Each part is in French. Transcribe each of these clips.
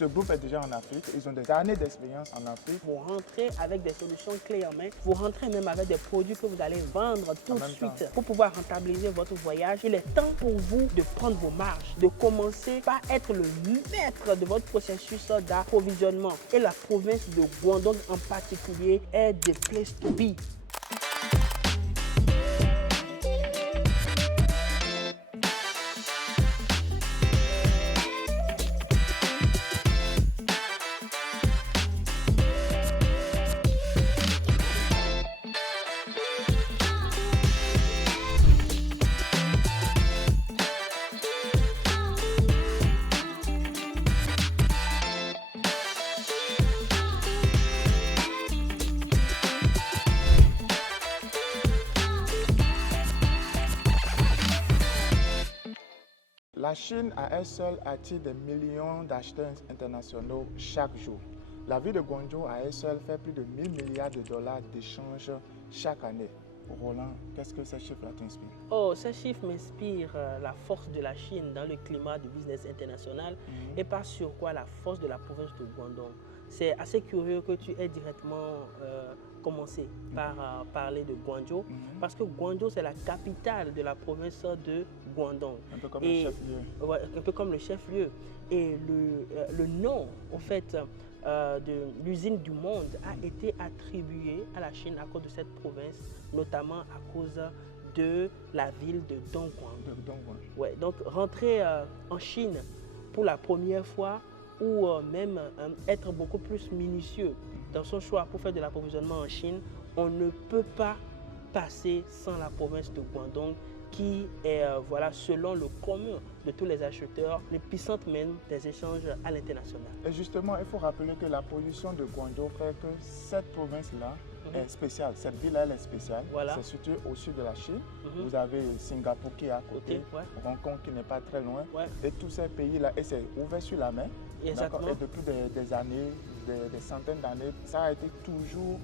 Ce groupe est déjà en Afrique, ils ont des années d'expérience en Afrique. Vous rentrez avec des solutions clés en main, vous rentrez même avec des produits que vous allez vendre tout de suite pour pouvoir rentabiliser votre voyage. Il est temps pour vous de prendre vos marges, de commencer par être le maître de votre processus d'approvisionnement. Et la province de Guangdong en particulier est the place to be. La Chine à elle seule attire des millions d'acheteurs internationaux chaque jour. La ville de Guangzhou à elle seule fait plus de 1000 milliards de dollars d'échanges chaque année. Roland, qu'est-ce que ces chiffres-là t'inspirent? Oh, ces chiffres m'inspirent la force de la Chine dans le climat du business international et par sur quoi la force de la province de Guangdong. C'est assez curieux que tu aies directement commencé par parler de Guangzhou parce que Guangzhou, c'est la capitale de la province de Guangdong. Un peu comme le chef-lieu. Ouais, un peu comme le chef-lieu. Et le nom, en fait, de l'usine du monde a été attribué à la Chine à cause de cette province, notamment à cause de la ville de Dongguan. Ouais, donc rentrer en Chine pour la première fois ou même être beaucoup plus minutieux dans son choix pour faire de l'approvisionnement en Chine, on ne peut pas passer sans la province de Guangdong qui est, voilà, selon le commun de tous les acheteurs, l'épicentre même des échanges à l'international. Et justement, il faut rappeler que la position de Guangzhou fait que cette province-là est spéciale. Cette ville-là, elle est spéciale. Voilà. C'est situé au sud de la Chine. Vous avez Singapour qui est à côté, Hong Kong qui n'est pas très loin. Et tous ces pays-là, et c'est ouvert sur la main. Exactement. Et depuis des années, des centaines d'années, ça a été toujours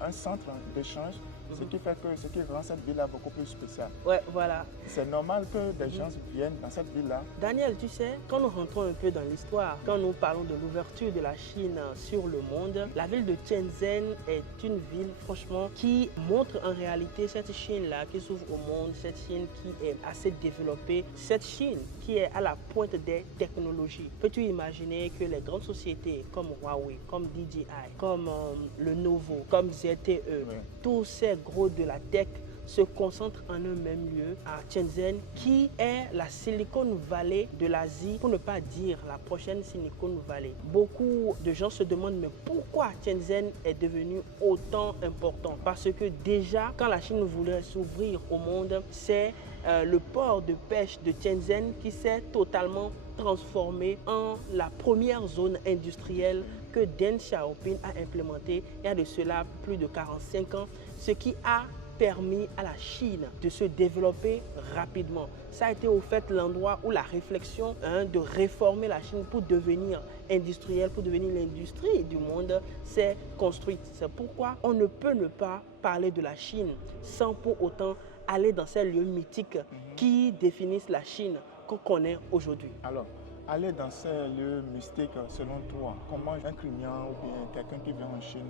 un centre d'échange, ce qui rend cette ville-là beaucoup plus spéciale. Ouais, voilà. C'est normal que des gens viennent dans cette ville-là. Daniel, tu sais, quand nous rentrons un peu dans l'histoire, quand nous parlons de l'ouverture de la Chine sur le monde, la ville de Shenzhen est une ville, franchement, qui montre en réalité cette Chine-là qui s'ouvre au monde, cette Chine qui est assez développée, cette Chine qui est à la pointe des technologies. Peux-tu imaginer que les grandes sociétés comme Huawei, comme DJI, comme Lenovo, comme ZTE, tous ces gros de la tech se concentrent en un même lieu à Shenzhen, qui est la Silicon Valley de l'Asie, pour ne pas dire la prochaine Silicon Valley. Beaucoup de gens se demandent mais pourquoi Shenzhen est devenu autant important? Parce que déjà, quand la Chine voulait s'ouvrir au monde, c'est le port de pêche de Shenzhen qui s'est totalement transformé en la première zone industrielle que Deng Xiaoping a implémentée il y a de cela plus de 45 ans, ce qui a permis à la Chine de se développer rapidement. Ça a été au fait l'endroit où la réflexion de réformer la Chine pour devenir industrielle, pour devenir l'industrie du monde s'est construite. C'est pourquoi on ne peut ne pas parler de la Chine sans pour autant aller dans ces lieux mythiques qui définissent la Chine qu'on connaît aujourd'hui. Alors, aller dans ces lieux mystiques, selon toi, comment un client ou bien quelqu'un qui vient en Chine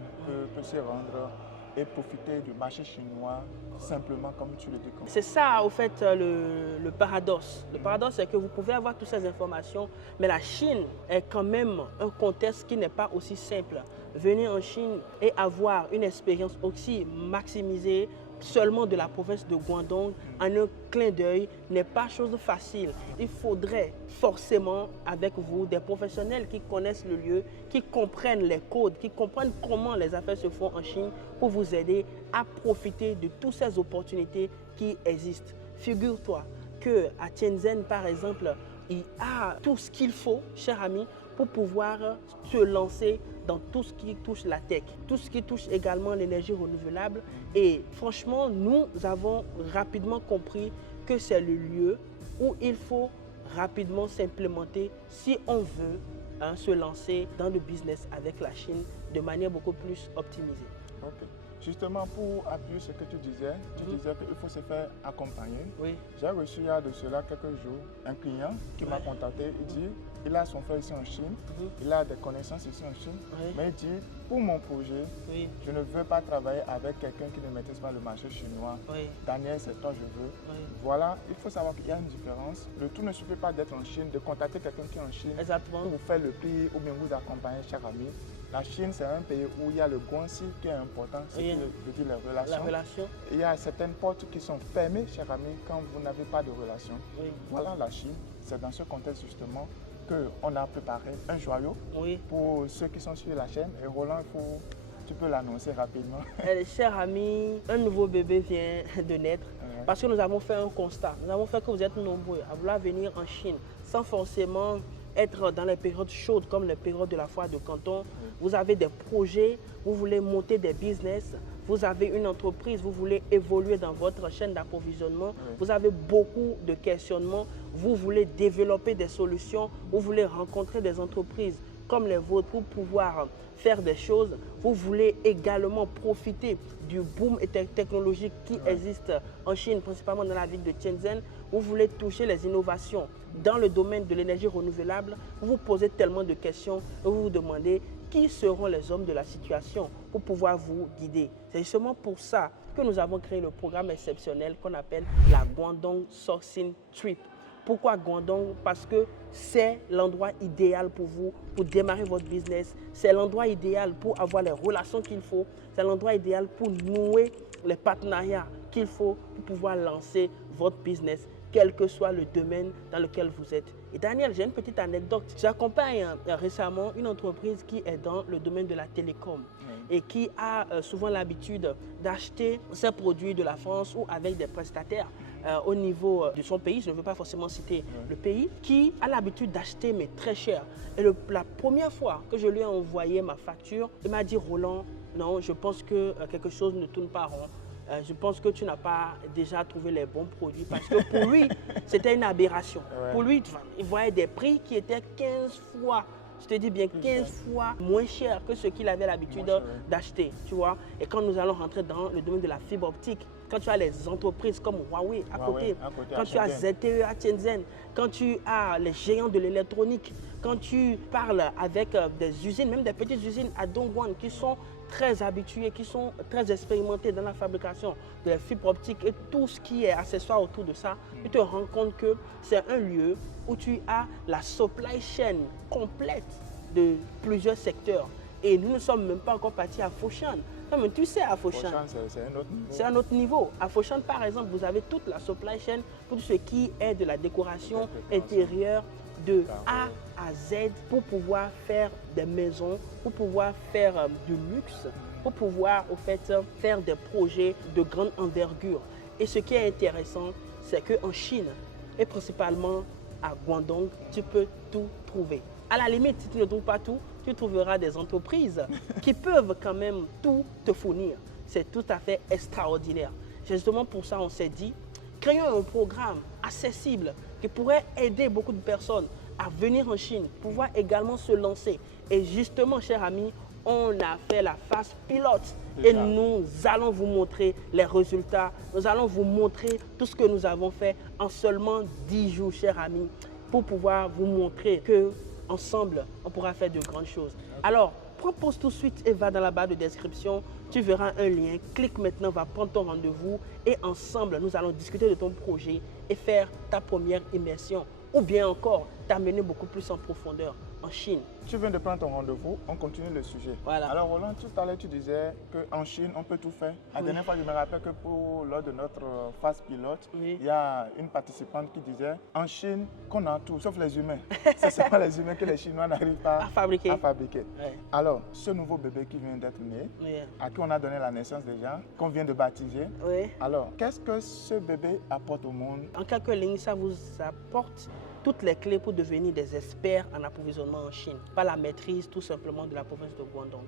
peut se rendre et profiter du marché chinois simplement comme tu le dis? C'est ça, au fait, le paradoxe. Le paradoxe, c'est que vous pouvez avoir toutes ces informations, mais la Chine est quand même un contexte qui n'est pas aussi simple. Venir en Chine et avoir une expérience aussi maximisée seulement de la province de Guangdong en un clin d'œil n'est pas chose facile. Il faudrait forcément avec vous des professionnels qui connaissent le lieu, qui comprennent les codes, qui comprennent comment les affaires se font en Chine pour vous aider à profiter de toutes ces opportunités qui existent. Figure-toi qu'à Shenzhen, par exemple, il a tout ce qu'il faut, cher ami, pour pouvoir se lancer dans tout ce qui touche la tech, tout ce qui touche également l'énergie renouvelable. Et franchement, nous avons rapidement compris que c'est le lieu où il faut rapidement s'implémenter si on veut se lancer dans le business avec la Chine de manière beaucoup plus optimisée. Okay. Justement, pour appuyer ce que tu disais qu'il faut se faire accompagner. Oui. J'ai reçu il y a de cela quelques jours un client qui m'a contacté. Il dit il a son frère ici en Chine, il a des connaissances ici en Chine, Oui. mais il dit, pour mon projet, Oui. je ne veux pas travailler avec quelqu'un qui ne maîtrise pas le marché chinois. Oui. Daniel, c'est toi, je veux. Oui. Voilà, il faut savoir qu'il y a une différence. Le tout ne suffit pas d'être en Chine, de contacter quelqu'un qui est en Chine Exactement. pour vous faire le prix ou bien vous accompagner chaque ami. La Chine, c'est un pays où il y a le guanxi qui est important, ce qui Oui. veut dire les La relations. relation. Il y a certaines portes qui sont fermées, cher ami, quand vous n'avez pas de relation. Oui. Voilà la Chine. C'est dans ce contexte justement qu'on a préparé un joyau Oui. pour ceux qui sont sur la chaîne. Et Roland, tu peux l'annoncer rapidement. Chers amis, un nouveau bébé vient de naître parce que nous avons fait un constat. Nous avons fait que vous êtes nombreux à vouloir venir en Chine sans forcément être dans les périodes chaudes comme les périodes de la foire de Canton. Vous avez des projets, vous voulez monter des business, vous avez une entreprise, vous voulez évoluer dans votre chaîne d'approvisionnement, vous avez beaucoup de questionnements, vous voulez développer des solutions, vous voulez rencontrer des entreprises comme les vôtres pour pouvoir faire des choses. Vous voulez également profiter du boom technologique qui existe en Chine, principalement dans la ville de Shenzhen. Vous voulez toucher les innovations dans le domaine de l'énergie renouvelable. Vous vous posez tellement de questions et vous vous demandez qui seront les hommes de la situation pour pouvoir vous guider. C'est justement pour ça que nous avons créé le programme exceptionnel qu'on appelle la Guangdong Sourcing Trip. Pourquoi Guangdong? Parce que c'est l'endroit idéal pour vous, pour démarrer votre business. C'est l'endroit idéal pour avoir les relations qu'il faut. C'est l'endroit idéal pour nouer les partenariats qu'il faut pour pouvoir lancer votre business, quel que soit le domaine dans lequel vous êtes. Et Daniel, j'ai une petite anecdote. J'accompagne récemment une entreprise qui est dans le domaine de la télécom et qui a souvent l'habitude d'acheter ses produits de la France ou avec des prestataires au niveau de son pays, je ne veux pas forcément citer le pays, qui a l'habitude d'acheter mais très cher. Et la première fois que je lui ai envoyé ma facture, il m'a dit, Roland, non, je pense que quelque chose ne tourne pas rond. Je pense que tu n'as pas déjà trouvé les bons produits parce que pour lui, c'était une aberration. Pour lui, il voyait des prix qui étaient 15 fois, je te dis bien 15 fois moins cher que ce qu'il avait l'habitude d'acheter, tu vois. Et quand nous allons rentrer dans le domaine de la fibre optique, quand tu as les entreprises comme Huawei à côté, quand tu as ZTE à Shenzhen, quand tu as les géants de l'électronique, quand tu parles avec des usines, même des petites usines à Dongguan qui sont très habitués, qui sont très expérimentés dans la fabrication de la fibre optique et tout ce qui est accessoire autour de ça, tu te rends compte que c'est un lieu où tu as la supply chain complète de plusieurs secteurs. Et nous ne sommes même pas encore partis à Foshan. Non, mais tu sais, à Foshan, c'est un autre niveau. C'est un autre niveau. À Foshan, par exemple, vous avez toute la supply chain pour tout ce qui est de la décoration intérieure de A à Z pour pouvoir faire des maisons, pour pouvoir faire du luxe, pour pouvoir au fait faire des projets de grande envergure. Et ce qui est intéressant, c'est qu'en Chine, et principalement à Guangdong, tu peux tout trouver. À la limite, si tu ne trouves pas tout, tu trouveras des entreprises qui peuvent quand même tout te fournir. C'est tout à fait extraordinaire. C'est justement pour ça qu'on s'est dit, créons un programme accessible qui pourrait aider beaucoup de personnes à venir en Chine, pouvoir également se lancer. Et justement, chers amis, on a fait la phase pilote et nous allons vous montrer les résultats. Nous allons vous montrer tout ce que nous avons fait en seulement 10 jours, chers amis, pour pouvoir vous montrer que ensemble, on pourra faire de grandes choses. Alors, prends pause tout de suite et va dans la barre de description. Tu verras un lien. Clique maintenant, va prendre ton rendez-vous et ensemble, nous allons discuter de ton projet et faire ta première immersion ou bien encore t'amener beaucoup plus en profondeur en Chine. Tu viens de prendre ton rendez-vous, on continue le sujet. Voilà. Alors Roland, tout à l'heure tu disais qu'en Chine, on peut tout faire. La dernière fois, je me rappelle que lors de notre phase pilote, il y a une participante qui disait en Chine qu'on a tout, sauf les humains. C'est seulement les humains que les Chinois n'arrivent pas à fabriquer. Alors, ce nouveau bébé qui vient d'être né, à qui on a donné la naissance déjà, qu'on vient de baptiser, alors qu'est-ce que ce bébé apporte au monde? En quelques lignes, ça vous apporte toutes les clés pour devenir des experts en approvisionnement en Chine, par la maîtrise tout simplement de la province de Guangdong.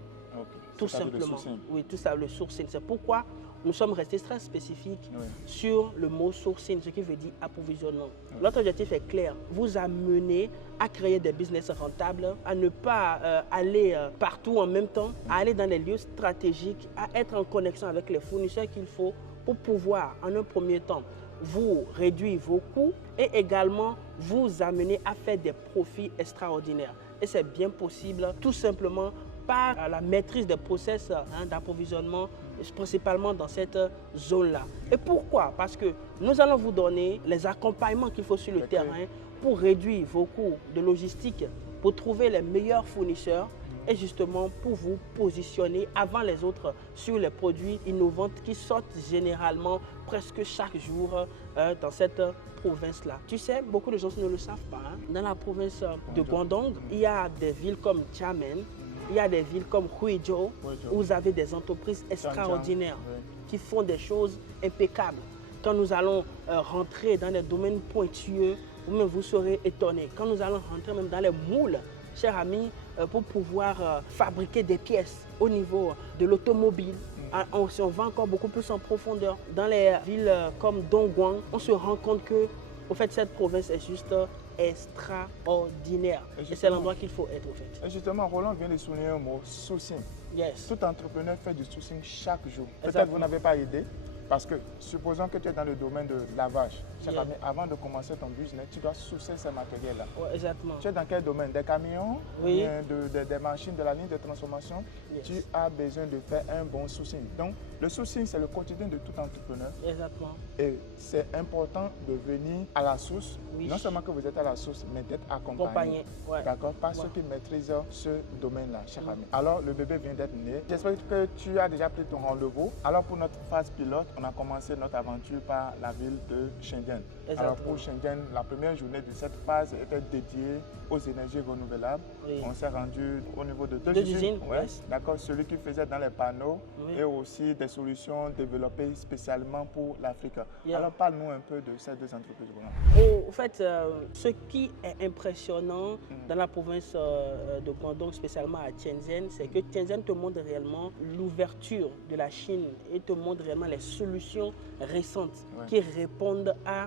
Tout simplement. Oui, tout ça, le sourcing. C'est pourquoi nous sommes restés très spécifiques sur le mot sourcing, ce qui veut dire approvisionnement. Notre objectif est clair, vous amener à créer des business rentables, à ne pas aller partout en même temps, à aller dans les lieux stratégiques, à être en connexion avec les fournisseurs qu'il faut pour pouvoir, en un premier temps, vous réduire vos coûts et également vous amener à faire des profits extraordinaires. Et c'est bien possible tout simplement par la maîtrise des process d'approvisionnement, principalement dans cette zone-là. Et pourquoi? Parce que nous allons vous donner les accompagnements qu'il faut sur le terrain pour réduire vos coûts de logistique, pour trouver les meilleurs fournisseurs et justement pour vous positionner avant les autres sur les produits innovants qui sortent généralement presque chaque jour dans cette province-là. Tu sais, beaucoup de gens ne le savent pas. Hein. Dans la province de Guangdong, il y a des villes comme Xiamen, il y a des villes comme Huizhou, où vous avez des entreprises extraordinaires qui font des choses impeccables. Quand nous allons rentrer dans des domaines pointueux, vous-même vous serez étonnés. Quand nous allons rentrer même dans les moules, chers amis, pour pouvoir fabriquer des pièces au niveau de l'automobile, on va encore beaucoup plus en profondeur. Dans les villes comme Dongguan, on se rend compte que au fait, cette province est juste extraordinaire. Et c'est l'endroit qu'il faut être, au fait. Et justement, Roland vient de souligner un mot, sourcing. Yes. Tout entrepreneur fait du sourcing chaque jour. Peut-être que vous n'avez pas idée, parce que supposons que tu es dans le domaine de lavage. Cher ami, avant de commencer ton business, tu dois sourcer ces matériels-là. Ouais, exactement. Tu es dans quel domaine? Des camions, des machines de la ligne de transformation. Tu as besoin de faire un bon sourcing. Donc, le sourcing, c'est le quotidien de tout entrepreneur. Exactement. Et c'est important de venir à la source. Non seulement que vous êtes à la source, mais d'être accompagné. D'accord? Par ceux qui maîtrisent ce domaine-là, cher ami. Alors, le bébé vient d'être né. J'espère que tu as déjà pris ton rendez-vous. Alors, pour notre phase pilote, on a commencé notre aventure par la ville de Shenzhen. Exactement. Alors pour Shenzhen, la première journée de cette phase était dédiée aux énergies renouvelables. On s'est rendu au niveau de deux usines. D'accord, celui qui faisait dans les panneaux et aussi des solutions développées spécialement pour l'Afrique. Alors parle-nous un peu de ces deux entreprises. Au fait, ce qui est impressionnant dans la province de Guangdong, spécialement à Shenzhen, c'est que Shenzhen te montre réellement l'ouverture de la Chine et te montre réellement les solutions récentes qui répondent à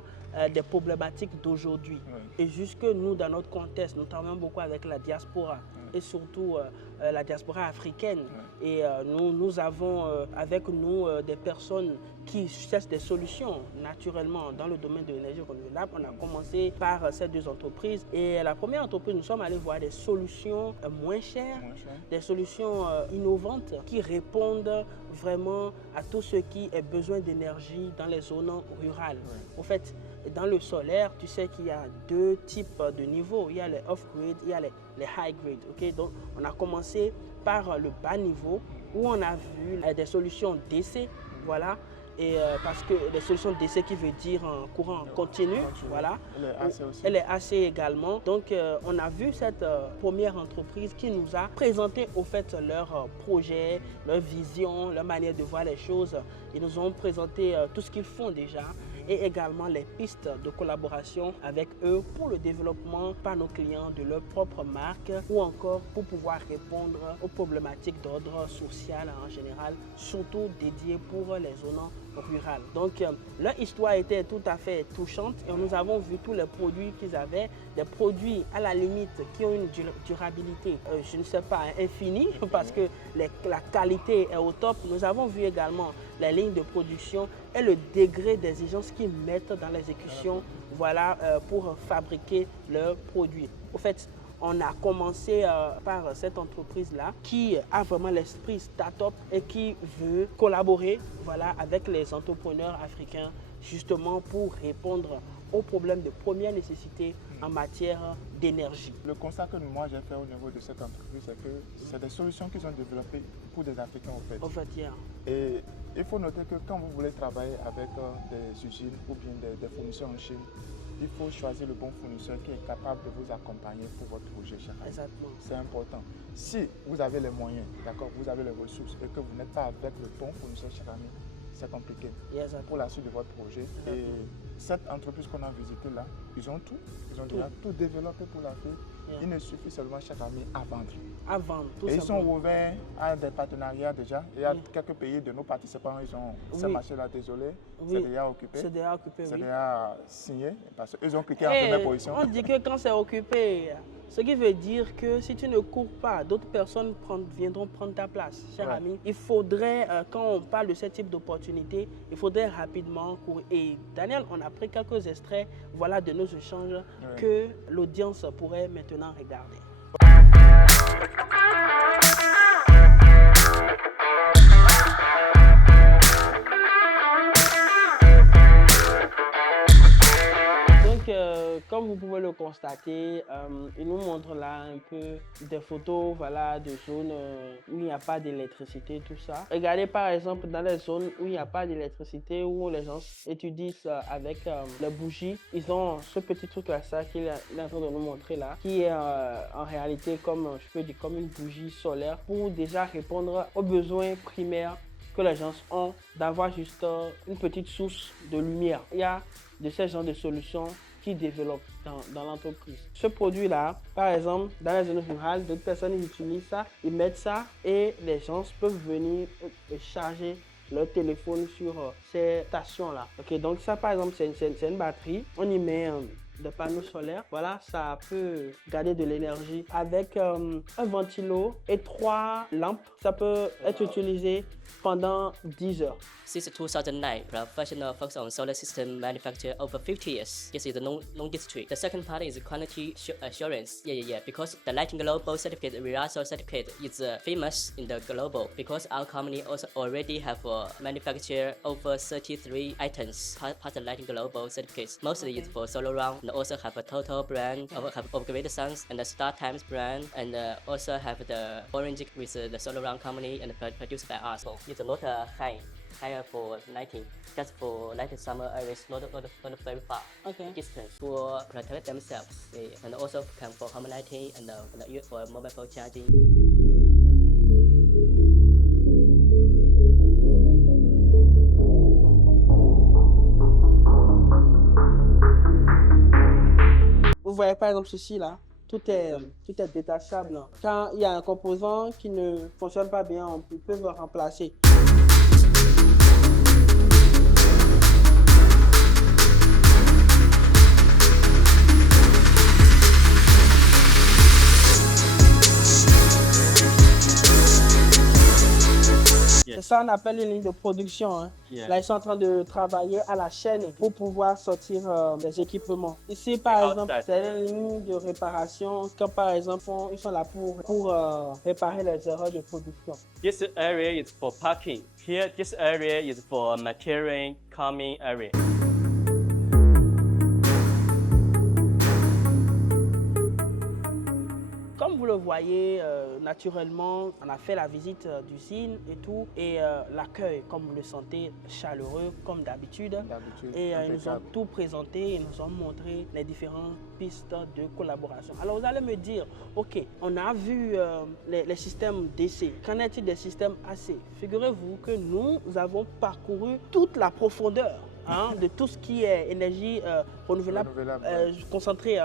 des problématiques d'aujourd'hui. Et jusque nous, dans notre contexte, nous travaillons beaucoup avec la diaspora et surtout la diaspora africaine. Et nous avons avec nous des personnes qui cherchent des solutions naturellement dans le domaine de l'énergie renouvelable. On a commencé par ces deux entreprises. Et la première entreprise, nous sommes allés voir des solutions moins chères, des solutions innovantes qui répondent vraiment à tout ce qui est besoin d'énergie dans les zones rurales. En fait, dans le solaire, tu sais qu'il y a deux types de niveaux. Il y a les off-grid, il y a les high-grid. Okay? Donc, on a commencé par le bas niveau où on a vu des solutions DC, voilà. Et parce que les solutions DC qui veut dire en courant continu, voilà. Elle est AC également. Donc on a vu cette première entreprise qui nous a présenté au fait leur projet, leur vision, leur manière de voir les choses. Ils nous ont présenté tout ce qu'ils font déjà et également les pistes de collaboration avec eux pour le développement par nos clients de leur propre marque ou encore pour pouvoir répondre aux problématiques d'ordre social en général, surtout dédiées pour les zones rurales. Donc leur histoire était tout à fait touchante et nous avons vu tous les produits qu'ils avaient, des produits à la limite qui ont une durabilité, je ne sais pas, infinie parce que la qualité est au top. Nous avons vu également les lignes de production et le degré d'exigence qu'ils mettent dans l'exécution, voilà, pour fabriquer leurs produits. Au fait, on a commencé par cette entreprise-là qui a vraiment l'esprit start-up et qui veut collaborer, voilà, avec les entrepreneurs africains justement pour répondre aux problèmes de première nécessité en matière d'énergie. Le constat que moi j'ai fait au niveau de cette entreprise, c'est que c'est des solutions qu'ils ont développées pour des Africains en fait. Et il faut noter que quand vous voulez travailler avec des usines ou bien des fournisseurs en Chine, il faut choisir le bon fournisseur qui est capable de vous accompagner pour votre projet. Exactement. C'est important. Si vous avez les moyens, d'accord, vous avez les ressources et que vous n'êtes pas avec le bon fournisseur, cher ami, c'est compliqué pour la suite de votre projet. Et cette entreprise qu'on a visitée là, ils ont tout. Ils ont déjà tout développé pour l'Afrique. Il ne suffit seulement, chaque année, à vendre. À vendre, tout et ils sont ouverts à des partenariats déjà. Il y a quelques pays de nos participants, ils ont ces marchés-là, désolé, c'est déjà occupé. C'est déjà occupé, c'est déjà signé, parce qu'ils ont cliqué en première position. On dit que quand c'est occupé, Ce qui veut dire que si tu ne cours pas, d'autres personnes viendront prendre ta place. Cher ami, il faudrait, quand on parle de ce type d'opportunité, il faudrait rapidement courir. Et Daniel, on a pris quelques extraits voilà, de nos échanges que l'audience pourrait maintenant regarder. Comme vous pouvez le constater, il nous montre là un peu des photos voilà, de zones où il n'y a pas d'électricité, tout ça. Regardez par exemple dans les zones où il n'y a pas d'électricité, où les gens étudient avec les bougies. Ils ont ce petit truc là, ça qu'il est en train de nous montrer là, qui est en réalité comme, je peux dire, comme une bougie solaire pour déjà répondre aux besoins primaires que les gens ont d'avoir juste une petite source de lumière. Il y a de ces genres de solutions qui développent dans l'entreprise. Ce produit-là, par exemple, dans les zones rurales, d'autres personnes ils utilisent ça, ils mettent ça et les gens peuvent venir charger leur téléphone sur ces stations-là. Ok, donc ça, par exemple, c'est une batterie. On y met des panneaux solaires. Voilà, ça peut garder de l'énergie avec un ventilo et 3 lampes. Ça peut être utilisé pendant 10 heures. Since 2009, professional focus on solar system manufacture over 50 years. This is the known district. The second part is quality assurance. Yeah. Because the Lighting Global certificate, RIASO certificate, is famous in the global. Because our company also already have manufactured over 33 items part the Lighting Global certificates. Mostly it's for solar round, and also have a Total brand, have Upgraded Sons and the Star Times brand, and also have the Orange with the solar round company and produced by us. So it's not higher for lighting, just for lighting summer areas, not very far distance for protect themselves, and also can for home lighting and for mobile phone charging. Vous voyez par exemple ceci là, tout est détachable. Quand il y a un composant qui ne fonctionne pas bien, on peut le remplacer. C'est ça qu'on appelle une ligne de production. Hein. Là, ils sont en train de travailler à la chaîne pour pouvoir sortir des équipements. Ici, par exemple, c'est une ligne de réparation. Quand, par exemple, ils sont là pour réparer les erreurs de production. This area is for parking. Here, this area is for material coming area. Comme vous le voyez, naturellement, on a fait la visite d'usine et tout, et l'accueil, comme vous le sentez, chaleureux, comme d'habitude. Et ils nous ont tout présenté, ils nous ont montré les différentes pistes de collaboration. Alors vous allez me dire, ok, on a vu les systèmes DC, qu'en est-il des systèmes AC? Figurez-vous que nous avons parcouru toute la profondeur de tout ce qui est énergie renouvelable. Concentrée,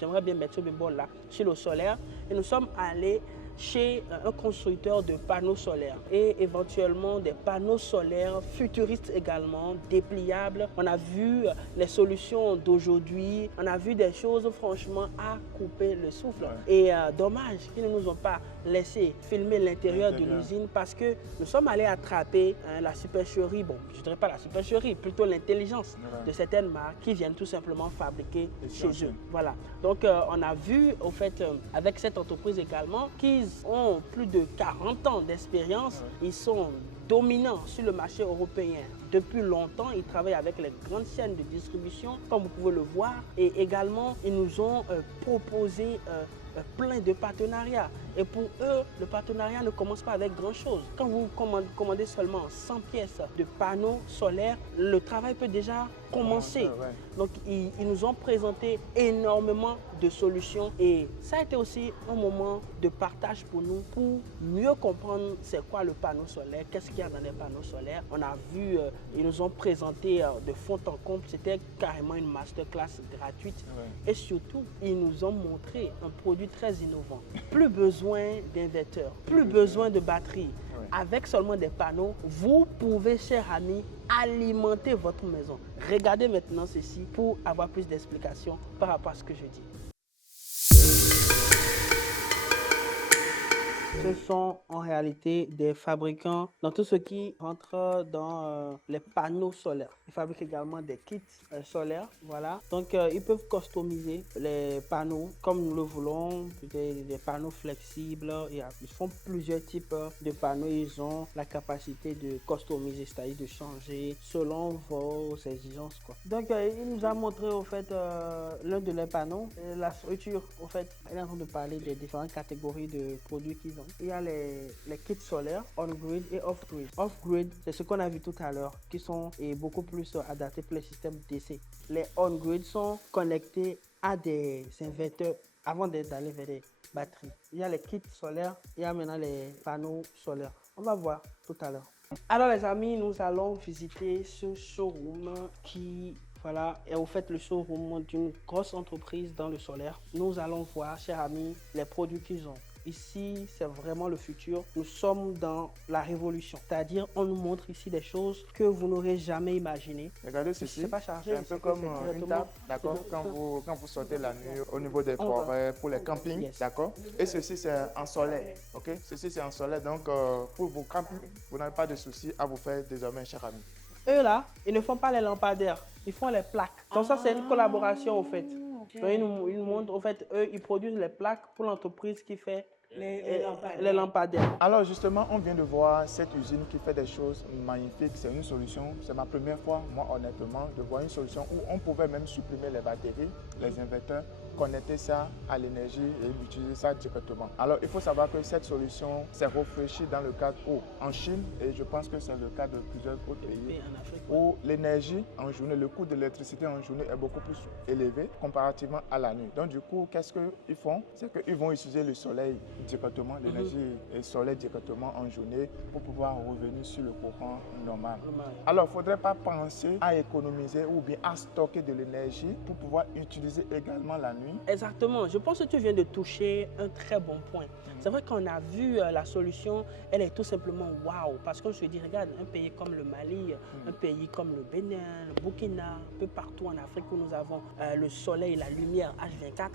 j'aimerais bien mettre ce bémol là, sur le solaire. Et nous sommes allés chez un constructeur de panneaux solaires et éventuellement des panneaux solaires futuristes également, dépliables. On a vu les solutions d'aujourd'hui, on a vu des choses franchement à couper le souffle. Et dommage qu'ils ne nous ont pas laissé filmer l'intérieur de l'usine parce que nous sommes allés attraper la supercherie, bon, je ne dirais pas la supercherie, plutôt l'intelligence de certaines marques qui viennent tout simplement fabriquer chez eux. Voilà. Donc on a vu au fait avec cette entreprise également qu'ils ont plus de 40 ans d'expérience. Ils sont dominants sur le marché européen depuis longtemps. Ils travaillent avec les grandes chaînes de distribution, comme vous pouvez le voir. Et également, ils nous ont proposé plein de partenariats. Et pour eux, le partenariat ne commence pas avec grand-chose. Quand vous commandez seulement 100 pièces de panneaux solaires, le travail peut déjà commencer. Donc, ils nous ont présenté énormément de solutions. Et ça a été aussi un moment de partage pour nous, pour mieux comprendre c'est quoi le panneau solaire, qu'est-ce qu'il y a dans les panneaux solaires. On a vu, ils nous ont présenté de fond en comble, c'était carrément une masterclass gratuite. Et surtout, ils nous ont montré un produit très innovant. Plus besoin d'inverteurs, plus besoin de batterie. Avec seulement des panneaux, vous pouvez, chers amis, alimenter votre maison. Regardez maintenant ceci pour avoir plus d'explications par rapport à ce que je dis. Ce sont en réalité des fabricants dans tout ce qui rentre dans les panneaux solaires. Ils fabriquent également des kits solaires, voilà. Donc ils peuvent customiser les panneaux comme nous le voulons, des panneaux flexibles. Ils font plusieurs types de panneaux. Ils ont la capacité de customiser, c'est-à-dire de changer selon vos exigences, quoi. Donc il nous a montré au fait l'un de leurs panneaux, la structure. Au fait, elle est en train de parler des différentes catégories de produits qu'ils ont. Il y a les kits solaires on-grid et off-grid. Off-grid, c'est ce qu'on a vu tout à l'heure, qui sont beaucoup plus adaptés pour les systèmes DC. Les on-grid sont connectés à des inverteurs avant d'aller vers des batteries. Il y a les kits solaires, il y a maintenant les panneaux solaires. On va voir tout à l'heure. Alors les amis, nous allons visiter ce showroom qui est au fait le showroom d'une grosse entreprise dans le solaire. Nous allons voir, chers amis, les produits qu'ils ont. Ici, c'est vraiment le futur. Nous sommes dans la révolution. C'est-à-dire, on nous montre ici des choses que vous n'aurez jamais imaginées. Regardez ceci. C'est pas chargé. C'est un peu comme une table, d'accord, quand vous sortez la nuit au niveau des forêts, pour les campings, Yes. d'accord. Et ceci, c'est en solaire, ok. Ceci, c'est en solaire, donc pour vos campings, vous n'avez pas de souci à vous faire désormais, cher ami. Eux là, ils ne font pas les lampadaires, ils font les plaques. Donc ça, c'est une collaboration au fait. Donc, ils nous montrent, au fait, eux, ils produisent les plaques pour l'entreprise qui fait les lampadaires. Alors justement, on vient de voir cette usine qui fait des choses magnifiques. C'est une solution, c'est ma première fois, moi honnêtement, de voir une solution où on pouvait même supprimer les batteries, les inverteurs, connecter ça à l'énergie et utiliser ça directement. Alors il faut savoir que cette solution s'est réfléchie dans le cadre en Chine, et je pense que c'est le cas de plusieurs autres pays En Afrique. où l'énergie en journée, le coût de l'électricité en journée est beaucoup plus élevé comparativement à la nuit. Donc du coup, qu'est-ce qu'ils font? C'est qu'ils vont utiliser le soleil directement, l'énergie et solaire directement en journée pour pouvoir revenir sur le courant normal. Alors il ne faudrait pas penser à économiser ou bien à stocker de l'énergie pour pouvoir utiliser également la nuit. Exactement. Je pense que tu viens de toucher un très bon point. C'est vrai qu'on a vu la solution, elle est tout simplement waouh. Parce qu'on se dit, regarde, un pays comme le Mali, un pays comme le Bénin, le Burkina, un peu partout en Afrique où nous avons le soleil, la lumière H24,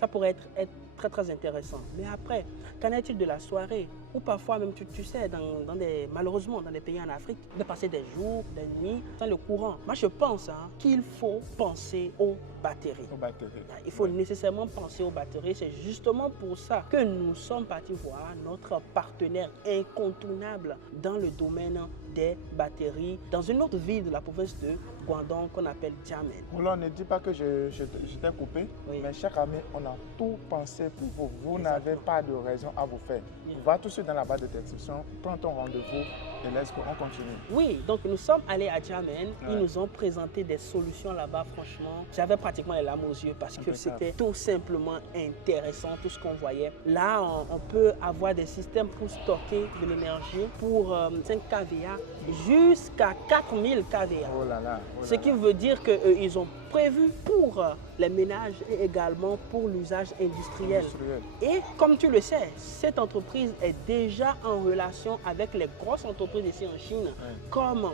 ça pourrait être très très intéressant. Mais après, qu'en est-il de la soirée? Ou parfois même, tu sais, malheureusement, dans des pays en Afrique, de passer des jours, des nuits sans le courant. Moi, je pense qu'il faut penser aux batteries. Il faut nécessairement penser aux batteries. C'est justement pour ça que nous sommes partis voir notre partenaire incontournable dans le domaine des batteries dans une autre ville de la province de Guangdong qu'on appelle Xiamen. Roland, ne dis pas que je t'ai coupé, mais chaque ami, on a tout pensé pour vous. Vous n'avez pas de raison à vous faire. Va tout de suite dans la barre de description, prends ton rendez-vous et laisse qu'on continue. Oui, donc nous sommes allés à Xiamen, ils nous ont présenté des solutions là-bas, franchement. J'avais pratiquement les larmes aux yeux parce que c'était tout simplement intéressant, tout ce qu'on voyait. Là, on peut avoir des systèmes pour stocker de l'énergie pour 5 kVA jusqu'à 4000 kVA. Oh là là. Ce qui veut dire qu'ils ont prévu pour les ménages et également pour l'usage industriel. Et comme tu le sais, cette entreprise est déjà en relation avec les grosses entreprises ici en Chine, comme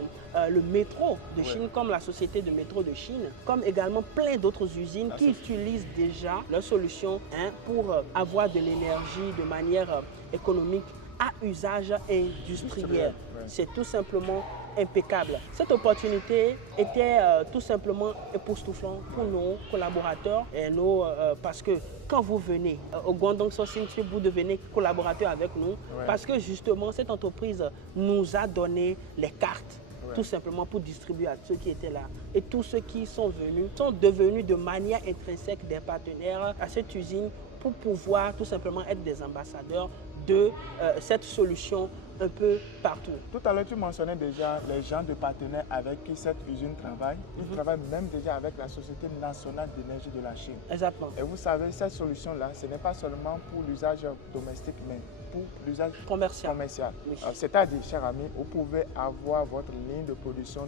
le métro de Chine, comme la société de métro de Chine, comme également plein d'autres usines qui utilisent déjà leurs solutions pour avoir de l'énergie de manière économique à usage industriel. C'est tout simplement impeccable. Cette opportunité était tout simplement époustouflante pour nos collaborateurs et parce que quand vous venez au Guangdong Sourcing Trip, vous devenez collaborateur avec nous parce que justement cette entreprise nous a donné les cartes tout simplement pour distribuer à ceux qui étaient là. Et tous ceux qui sont venus sont devenus de manière intrinsèque des partenaires à cette usine pour pouvoir tout simplement être des ambassadeurs de cette solution un peu partout. Tout à l'heure, tu mentionnais déjà les gens de partenaires avec qui cette usine travaille. Ils travaillent même déjà avec la Société nationale d'énergie de la Chine. Exactement. Et vous savez, cette solution-là, ce n'est pas seulement pour l'usage domestique, mais pour l'usage commercial. Oui. C'est-à-dire, chers amis, vous pouvez avoir votre ligne de production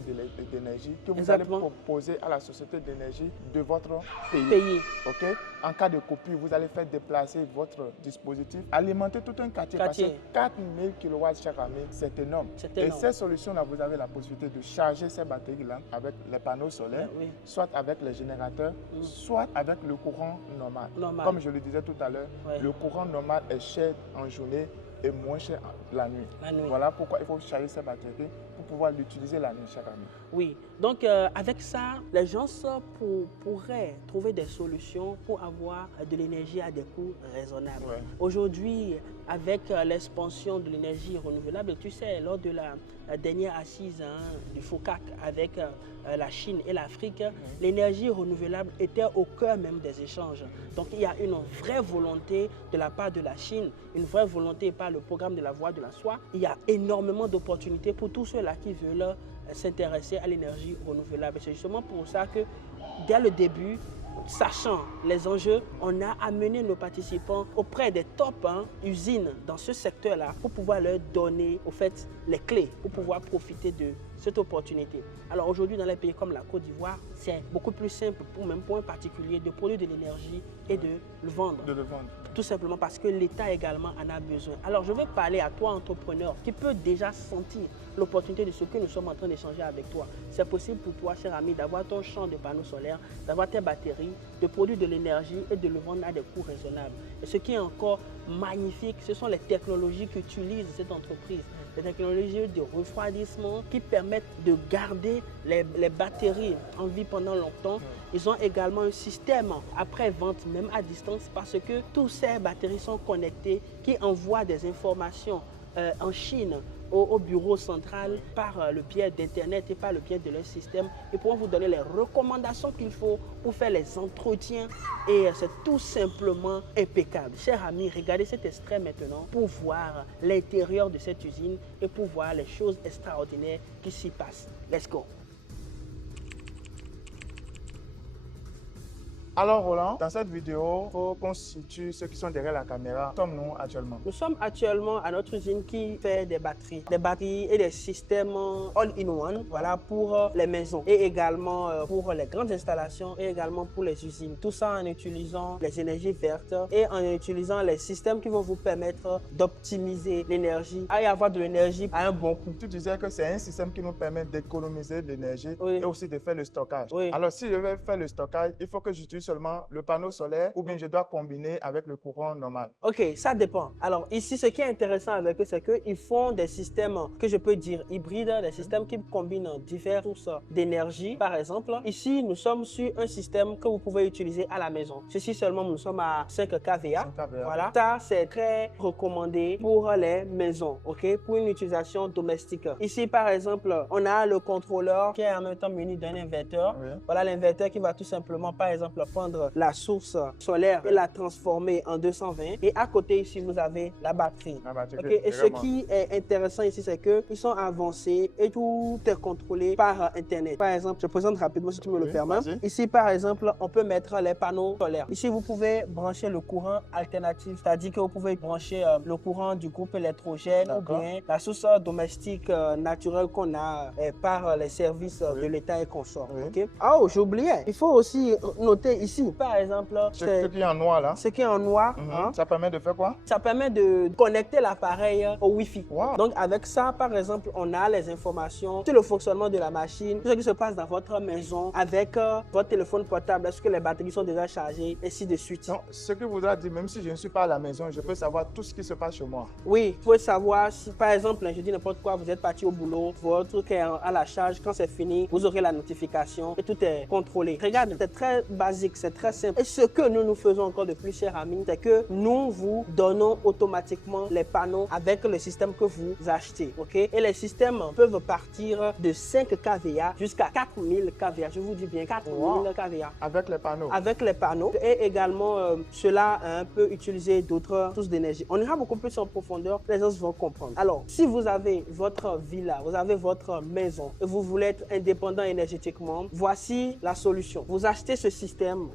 d'énergie que vous allez proposer à la société d'énergie de votre pays. Ok? En cas de coupure, vous allez faire déplacer votre dispositif, alimenter tout un quartier. Parce que 4000 kW chaque année, c'est énorme. Et ces solutions-là, vous avez la possibilité de charger ces batteries-là avec les panneaux solaires, soit avec les générateurs, soit avec le courant normal. Comme je le disais tout à l'heure, le courant normal est cher en journée. est moins cher la nuit. La nuit. Voilà pourquoi il faut charger ces batteries pour pouvoir l'utiliser la nuit chaque année. Oui, donc avec ça, les gens pourraient trouver des solutions pour avoir de l'énergie à des coûts raisonnables. Ouais. Aujourd'hui, avec l'expansion de l'énergie renouvelable, tu sais, lors de la dernière assise du FOCAC avec la Chine et l'Afrique, l'énergie renouvelable était au cœur même des échanges. Donc il y a une vraie volonté de la part de la Chine, une vraie volonté par le programme de la Voie de la Soie. Il y a énormément d'opportunités pour tous ceux-là qui veulent s'intéresser à l'énergie renouvelable. C'est justement pour ça que dès le début, sachant les enjeux, on a amené nos participants auprès des top usines dans ce secteur-là pour pouvoir leur donner au fait les clés pour pouvoir profiter de cette opportunité. Alors aujourd'hui, dans les pays comme la Côte d'Ivoire, c'est beaucoup plus simple pour un particulier de produire de l'énergie et de le vendre. Tout simplement parce que l'État également en a besoin. Alors je vais parler à toi, entrepreneur, qui peut déjà sentir l'opportunité de ce que nous sommes en train d'échanger avec toi. C'est possible pour toi, cher ami, d'avoir ton champ de panneaux solaires, d'avoir tes batteries, de produire de l'énergie et de le vendre à des coûts raisonnables. Et ce qui est encore magnifique, ce sont les technologies qu'utilise cette entreprise. Les technologies de refroidissement qui permettent de garder les batteries en vie pendant longtemps. Ils ont également un système après-vente, même à distance, parce que toutes ces batteries sont connectées, qui envoient des informations en Chine au bureau central par le biais d'Internet et par le biais de leur système. Ils pourront vous donner les recommandations qu'il faut pour faire les entretiens et c'est tout simplement impeccable. Chers amis, regardez cet extrait maintenant pour voir l'intérieur de cette usine et pour voir les choses extraordinaires qui s'y passent. Let's go! Alors Roland, dans cette vidéo, il faut qu'on situe ceux qui sont derrière la caméra. Où sommes-nous actuellement? Nous sommes actuellement à notre usine qui fait des batteries et des systèmes all-in-one, voilà, pour les maisons et également pour les grandes installations et également pour les usines. Tout ça en utilisant les énergies vertes et en utilisant les systèmes qui vont vous permettre d'optimiser l'énergie et avoir de l'énergie à un bon coût. Tu disais que c'est un système qui nous permet d'économiser de l'énergie et aussi de faire le stockage. Oui. Alors si je vais faire le stockage, il faut que j'utilise seulement le panneau solaire ou bien je dois combiner avec le courant normal? Ok, ça dépend. Alors ici, ce qui est intéressant avec eux, c'est qu'ils font des systèmes que je peux dire hybrides, des systèmes qui combinent diverses sources d'énergie. Par exemple, ici, nous sommes sur un système que vous pouvez utiliser à la maison. Ceci seulement, nous sommes à 5 kVA. Voilà. Ça, c'est très recommandé pour les maisons, ok, pour une utilisation domestique. Ici, par exemple, on a le contrôleur qui est en même temps muni d'un inverteur. Oui. Voilà l'inverteur qui va tout simplement, par exemple, prendre la source solaire et la transformer en 220. Et à côté ici, vous avez la batterie. Okay? Et ce qui est intéressant ici, c'est qu'ils sont avancés et tout est contrôlé par Internet. Par exemple, je présente rapidement si tu me le permets. Ici, par exemple, on peut mettre les panneaux solaires. Ici, vous pouvez brancher le courant alternatif, c'est-à-dire que vous pouvez brancher le courant du groupe électrogène ou bien la source domestique naturelle qu'on a par les services de l'État et consorts. Okay? Oh, j'oubliais. Il faut aussi noter ici, par exemple, ce qui est en noir là. Ce qui est en noir. Ça permet de faire quoi? Ça permet de connecter l'appareil au Wi-Fi. Wow. Donc avec ça, par exemple, on a les informations sur le fonctionnement de la machine, tout ce qui se passe dans votre maison avec votre téléphone portable, est-ce que les batteries sont déjà chargées, et ainsi de suite. Donc, ce que vous avez dit, même si je ne suis pas à la maison, je peux savoir tout ce qui se passe chez moi. Oui, vous pouvez savoir si, par exemple, je dis n'importe quoi, vous êtes parti au boulot, votre truc est à la charge, quand c'est fini, vous aurez la notification et tout est contrôlé. Regarde, c'est très basique, c'est très simple. Et ce que nous faisons encore de plus, chers amis, c'est que nous vous donnons automatiquement les panneaux avec le système que vous achetez. Okay? Et les systèmes peuvent partir de 5 kVA jusqu'à 4000 kVA. Je vous dis bien 4000 kVA. Avec les panneaux. Avec les panneaux. Et également, cela peut utiliser d'autres sources d'énergie. On ira beaucoup plus en profondeur, les gens vont comprendre. Alors, si vous avez votre villa, vous avez votre maison et vous voulez être indépendant énergétiquement, voici la solution. Vous achetez ce système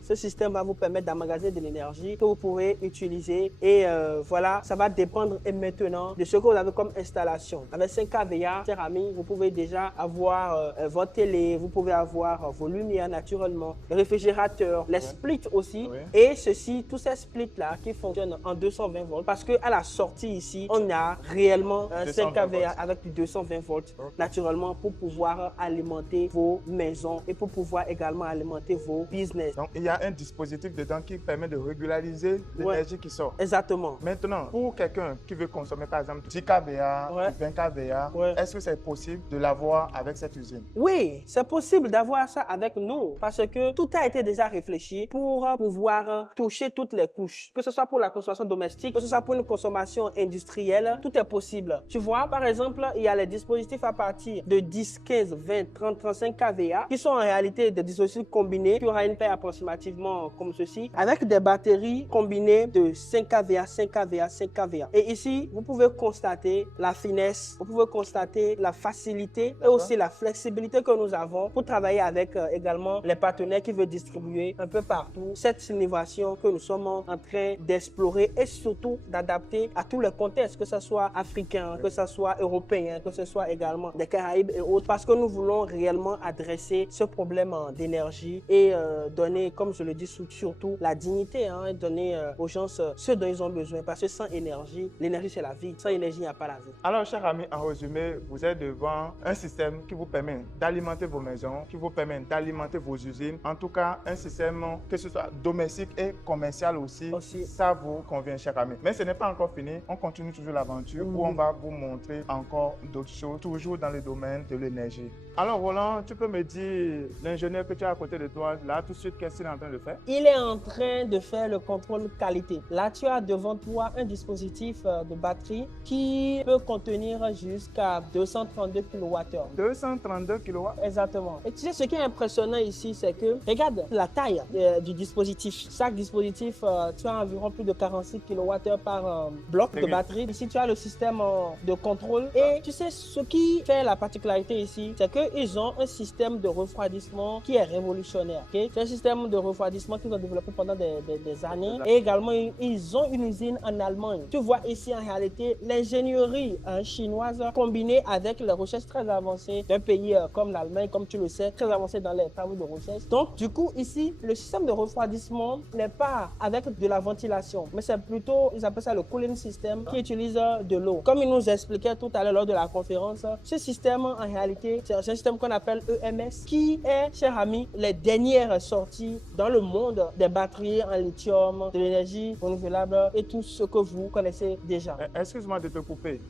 va vous permettre d'emmagasiner de l'énergie que vous pouvez utiliser et voilà, ça va dépendre et maintenant de ce que vous avez comme installation. Avec 5 kVA, chers amis, vous pouvez déjà avoir votre télé, vous pouvez avoir vos lumières naturellement, le réfrigérateur, les splits aussi et ceci, tous ces splits là qui fonctionnent en 220 volts parce qu'à la sortie ici, on a réellement 5 kVA avec du 220 volts naturellement pour pouvoir alimenter vos maisons et pour pouvoir également alimenter vos business. Donc il y a un dispositif dedans qui permet de régulariser l'énergie qui sort. Exactement. Maintenant, pour quelqu'un qui veut consommer par exemple 10 kVA, 20 kVA, est-ce que c'est possible de l'avoir avec cette usine? Oui, c'est possible d'avoir ça avec nous parce que tout a été déjà réfléchi pour pouvoir toucher toutes les couches. Que ce soit pour la consommation domestique, que ce soit pour une consommation industrielle, tout est possible. Tu vois, par exemple, il y a les dispositifs à partir de 10, 15, 20, 30, 35 kVA qui sont en réalité des dispositifs combinés qui aura une paire approximativement comme ceci avec des batteries combinées de 5 kVA, 5 kVA, 5 kVA. Et ici, vous pouvez constater la finesse, vous pouvez constater la facilité et aussi la flexibilité que nous avons pour travailler avec également les partenaires qui veulent distribuer un peu partout cette innovation que nous sommes en train d'explorer et surtout d'adapter à tous les contextes, que ce soit africain, que ce soit européen, que ce soit également des Caraïbes et autres, parce que nous voulons réellement adresser ce problème d'énergie et donner, comme je le dis, surtout la dignité, et donner aux gens ce dont ils ont besoin, parce que sans énergie, l'énergie c'est la vie, sans énergie il n'y a pas la vie. Alors, chers amis, en résumé, vous êtes devant un système qui vous permet d'alimenter vos maisons, qui vous permet d'alimenter vos usines, en tout cas un système que ce soit domestique et commercial aussi. Ça vous convient, chers amis. Mais ce n'est pas encore fini, on continue toujours l'aventure où on va vous montrer encore d'autres choses, toujours dans le domaine de l'énergie. Alors Roland, tu peux me dire, l'ingénieur que tu as à côté de toi, là tout de suite, qu'est-ce qu'il est en train de faire? Il est en train de faire le contrôle qualité. Là, tu as devant toi un dispositif de batterie qui peut contenir jusqu'à 232 kWh. 232 kW? Exactement. Et tu sais, ce qui est impressionnant ici, c'est que, regarde la taille du dispositif. Chaque dispositif, tu as environ plus de 46 kWh par bloc de batterie. Ici, tu as le système de contrôle. Et tu sais, ce qui fait la particularité ici, c'est qu'ils ont un système de refroidissement qui est révolutionnaire. Okay? C'est un système de refroidissement qu'ils ont développé pendant des années. Et également, ils ont une usine en Allemagne. Tu vois ici, en réalité, l'ingénierie chinoise combinée avec les recherches très avancées d'un pays comme l'Allemagne, comme tu le sais, très avancé dans les travaux de recherche. Donc, du coup, ici, le système de refroidissement n'est pas avec de la ventilation, mais c'est plutôt, ils appellent ça le cooling system, qui utilise de l'eau. Comme il nous expliquait tout à l'heure lors de la conférence, ce système, en réalité, c'est un système qu'on appelle EMS, qui est, chers amis, les dernières sorties dans le monde des batteries en lithium, de l'énergie renouvelable et tout ce que vous connaissez déjà. Excuse-moi de te couper.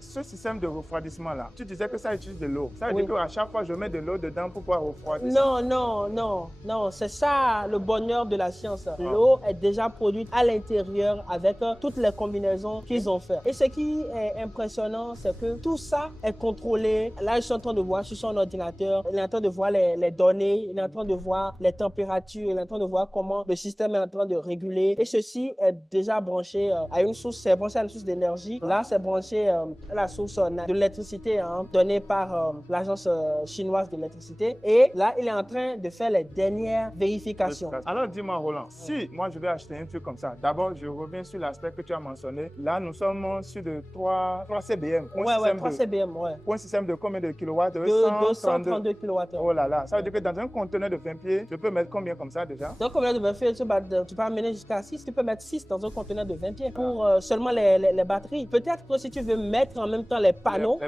Ce système de refroidissement-là, tu disais que ça utilise de l'eau. Ça veut dire qu'à chaque fois, je mets de l'eau dedans pour pouvoir refroidir. Non. C'est ça le bonheur de la science. L'eau est déjà produite à l'intérieur avec toutes les combinaisons qu'ils ont fait. Et ce qui est impressionnant, c'est que tout ça est contrôlé. Là, je suis en train de voir sur son ordinateur, il est en train de voir les données, il est en train de voir les températures, il est en train de voir comment le système est en train de réguler. Et ceci est déjà branché à une source, c'est branché à une source d'énergie. Là, c'est branché à la source de l'électricité donnée par l'agence chinoise de l'électricité. Et là, il est en train de faire les dernières vérifications. Alors, dis-moi, Roland, si moi je vais acheter un truc comme ça, d'abord, je reviens sur l'aspect que tu as mentionné. Là, nous sommes sur de 3 CBM. 3 CBM, Pour un système de combien de kilowatts? 232 kWh. Oh là là, ça veut dire que dans un conteneur de 20 pieds, je peux mettre combien comme ça déjà? Dans un conteneur de 20 pieds, tu peux amener jusqu'à 6. Tu peux mettre 6 dans un conteneur de 20 pieds pour seulement les batteries. Peut-être que si tu veux mettre en même temps les panneaux,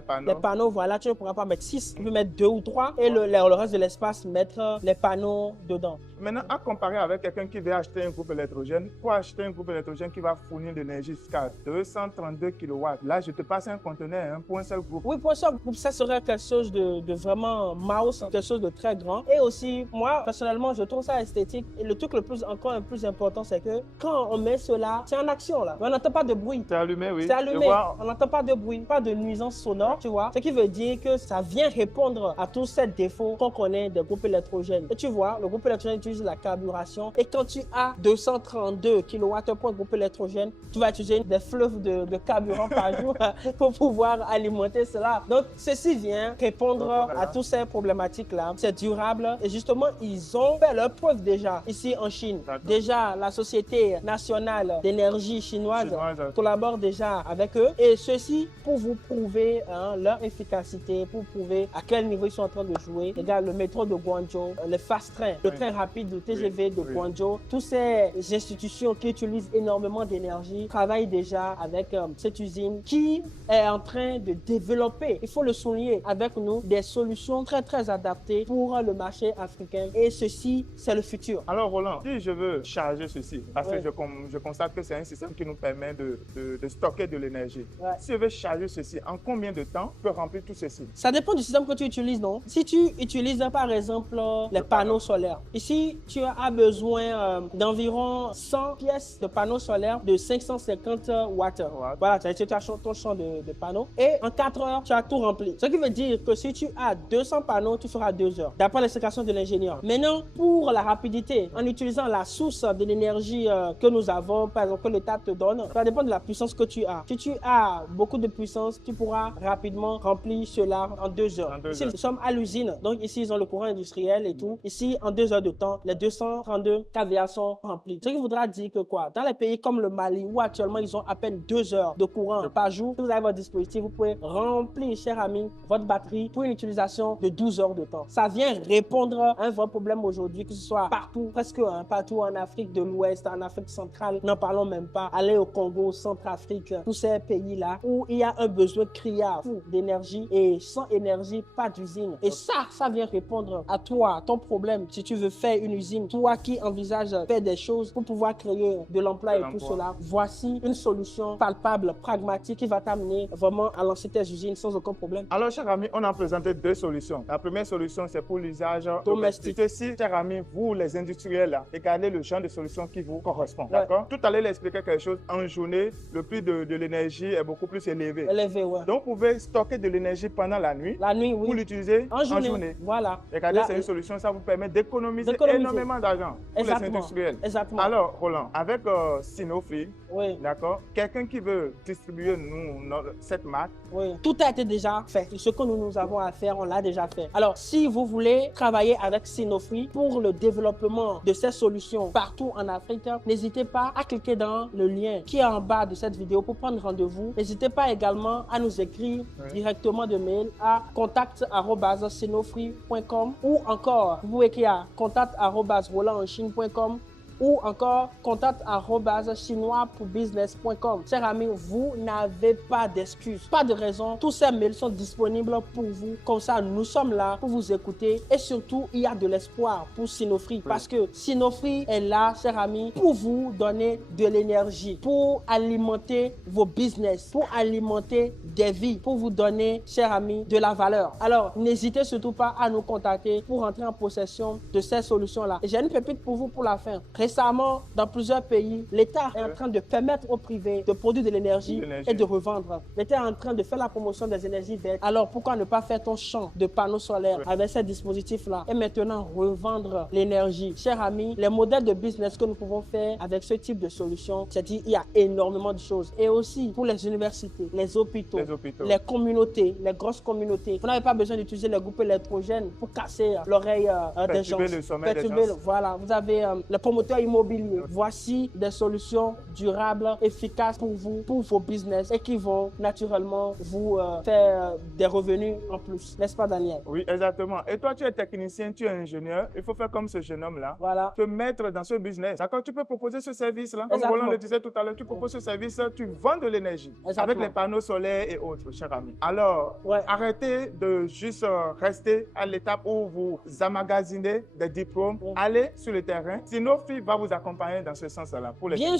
voilà, tu ne pourras pas mettre 6. Tu peux mettre 2 ou 3 et le reste de l'espace, mettre les panneaux dedans. Maintenant, à comparer avec quelqu'un qui veut acheter un groupe électrogène, pour acheter un groupe électrogène qui va fournir de l'énergie jusqu'à 232 kW, là, je te passe un conteneur pour un seul groupe. Oui, pour un seul groupe, ça serait quelque chose de vraiment mouse, quelque chose de très grand. Et aussi, moi, personnellement, je trouve ça esthétique. Et le truc le plus important, c'est que quand on met cela, c'est en action, là. On n'entend pas de bruit. C'est allumé, oui. C'est allumé. On n'entend pas de bruit, pas de nuisance sonore, tu vois. Ce qui veut dire que ça vient répondre à tous ces défauts qu'on connaît des groupes électrogènes. Et tu vois, le groupe électrogène utilise la carburation. Et quand tu as 232 kW pour un groupe électrogène, tu vas utiliser des fleuves de carburant par jour pour pouvoir alimenter cela. Donc, ceci vient répondre à toutes ces problématiques-là. C'est durable. Et justement, ils ont fait leur preuve déjà ici en Chine. Déjà, la Société nationale d'énergie chinoise collabore déjà avec eux. Et ceci pour vous prouver leur efficacité, pour prouver à quel niveau ils sont en train de jouer. Regarde, le métro de Guangzhou, le fast train, le train rapide rapide de TGV de Guangzhou, toutes ces institutions qui utilisent énormément d'énergie travaillent déjà avec cette usine qui est en train de développer, il faut le souligner, avec nous, des solutions très adaptées pour le marché africain. Et ceci, c'est le futur. Alors Roland, si je veux charger ceci, parce que je constate que c'est un système qui nous permet de stocker de l'énergie. Si je veux charger ceci, en combien de temps je peux remplir tout ceci? Ça dépend du système que tu utilises, non? Si tu utilises par exemple les panneaux solaires, ici tu as besoin d'environ 100 pièces de panneaux solaires de 550 watts. Voilà, tu as ton champ de panneaux et en 4 heures, tu as tout rempli. Ce qui veut dire que si tu as 200 panneaux, tu feras 2 heures, d'après l'explication de l'ingénieur. Maintenant, pour la rapidité, en utilisant la source de l'énergie que nous avons, par exemple, que l'État te donne, ça dépend de la puissance que tu as. Si tu as beaucoup de puissance, tu pourras rapidement remplir cela en 2 heures. Ici, nous sommes à l'usine, donc ici, ils ont le courant industriel et tout. Ici, en 2 heures de temps, les 232 kVA sont remplis. Ce qui voudra dire que quoi? Dans les pays comme le Mali, où actuellement, ils ont à peine 2 heures de courant par jour, si vous avez votre dispositif, vous pouvez remplir, cher ami, votre batterie pour une utilisation de 12 heures de temps. Ça vient répondre à un vrai problème aujourd'hui, que ce soit partout, presque partout en Afrique de l'Ouest, en Afrique centrale, n'en parlons même pas. Aller au Congo, Centrafrique, tous ces pays-là où il y a un besoin criard d'énergie et sans énergie, pas d'usine. Et ça vient répondre à toi, à ton problème. Si tu veux faire une usine, toi qui envisages faire des choses pour pouvoir créer de l'emploi et tout cela, voici une solution palpable, pragmatique qui va t'amener vraiment à lancer tes usines sans aucun problème. Alors, cher ami, on a présenté 2 solutions. La première solution, c'est pour l'usage domestique. Ceci, cher ami, vous, les industriels, regardez le genre de solution qui vous correspond. D'accord? Tout à l'heure, il expliquait quelque chose. En journée, le prix de l'énergie est beaucoup plus élevé. Donc, vous pouvez stocker de l'énergie pendant la nuit. La nuit, oui. Pour l'utiliser en journée. Voilà. Regardez, c'est une solution, ça vous permet d'économiser énormément d'argent pour les industriels. Exactement. Alors, Roland, avec Sinofree, d'accord, quelqu'un qui veut distribuer cette marque, tout a été déjà fait. Ce que nous avons à faire, on l'a déjà fait. Alors, si vous voulez travailler avec Sinofree pour le développement de ces solutions partout en Afrique, n'hésitez pas à cliquer dans le lien qui est en bas de cette vidéo pour prendre rendez-vous. N'hésitez pas également à nous écrire directement de mail à contact@sinofree.com ou encore vous pouvez écrire à contact@rolandchine.com ou encore contact@chinoispourbusiness.com. Chers amis, vous n'avez pas d'excuses, pas de raison. Tous ces mails sont disponibles pour vous. Comme ça, nous sommes là pour vous écouter et surtout, il y a de l'espoir pour Sinofree parce que Sinofree est là, chers amis, pour vous donner de l'énergie, pour alimenter vos business, pour alimenter des vies, pour vous donner, chers amis, de la valeur. Alors, n'hésitez surtout pas à nous contacter pour entrer en possession de ces solutions-là. Et j'ai une pépite pour vous pour la fin. Récemment, dans plusieurs pays, l'État est en train de permettre aux privés de produire de l'énergie et de revendre. L'État est en train de faire la promotion des énergies vertes. Alors, pourquoi ne pas faire ton champ de panneaux solaires avec ces dispositifs-là et maintenant revendre l'énergie? Chers amis, les modèles de business que nous pouvons faire avec ce type de solution, c'est-à-dire il y a énormément de choses. Et aussi pour les universités, les hôpitaux, les communautés, les grosses communautés. Vous n'avez pas besoin d'utiliser les groupes électrogènes pour casser l'oreille des gens. Voilà, vous avez le promoteur immobilier. Voici des solutions durables, efficaces pour vous, pour vos business et qui vont naturellement vous faire des revenus en plus. N'est-ce pas, Daniel? Oui, exactement. Et toi, tu es technicien, tu es ingénieur. Il faut faire comme ce jeune homme-là. Voilà. Te mettre dans ce business. D'accord? Tu peux proposer ce service-là. Comme Roland le disait tout à l'heure, tu proposes ce service, tu vends de l'énergie avec les panneaux solaires et autres, cher ami. Alors, arrêtez de juste rester à l'étape où vous amagasinez des diplômes. Allez sur le terrain. Sinofree va vous accompagner dans ce sens-là. Bien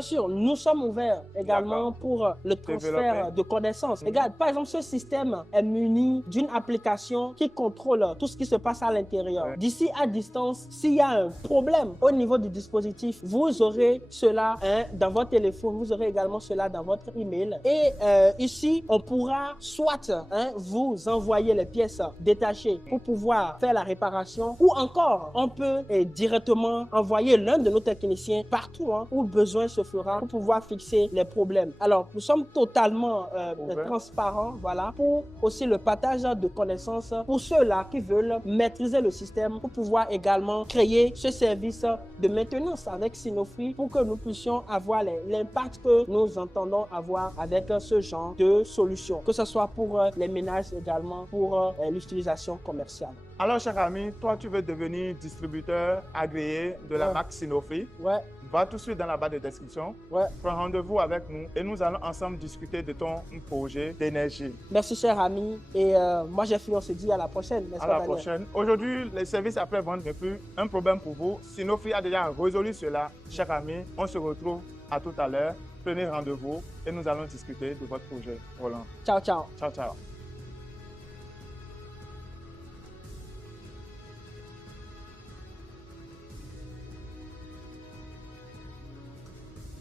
sûr, nous sommes ouverts également pour le transfert de connaissances. Regarde, par exemple, ce système est muni d'une application qui contrôle tout ce qui se passe à l'intérieur. D'ici à distance, s'il y a un problème au niveau du dispositif, vous aurez cela dans votre téléphone, vous aurez également cela dans votre email. Et ici, on pourra soit vous envoyer les pièces détachées pour pouvoir faire la réparation ou encore, on peut directement envoyer l'un de nos techniciens partout où besoin se fera pour pouvoir fixer les problèmes. Alors, nous sommes totalement transparents, voilà, pour aussi le partage de connaissances pour ceux-là qui veulent maîtriser le système pour pouvoir également créer ce service de maintenance avec Sinofree pour que nous puissions avoir l'impact que nous entendons avoir avec ce genre de solutions, que ce soit pour les ménages également, pour l'utilisation commerciale. Alors, cher ami, toi, tu veux devenir distributeur agréé de la Ouais. marque Sinofri. Ouais, Va tout de suite dans la barre de description. ouais. Prends rendez-vous avec nous et nous allons ensemble discuter de ton projet d'énergie. Merci, cher ami. Et moi, j'ai fini. On se dit à la prochaine. n'est-ce À pas, la Daniel? prochaine. Aujourd'hui, les services après-vente n'est plus un problème pour vous. Sinofri a déjà résolu cela. Chers amis, on se retrouve à tout à l'heure. Prenez rendez-vous et nous allons discuter de votre projet. Roland. Ciao, ciao. Ciao, ciao.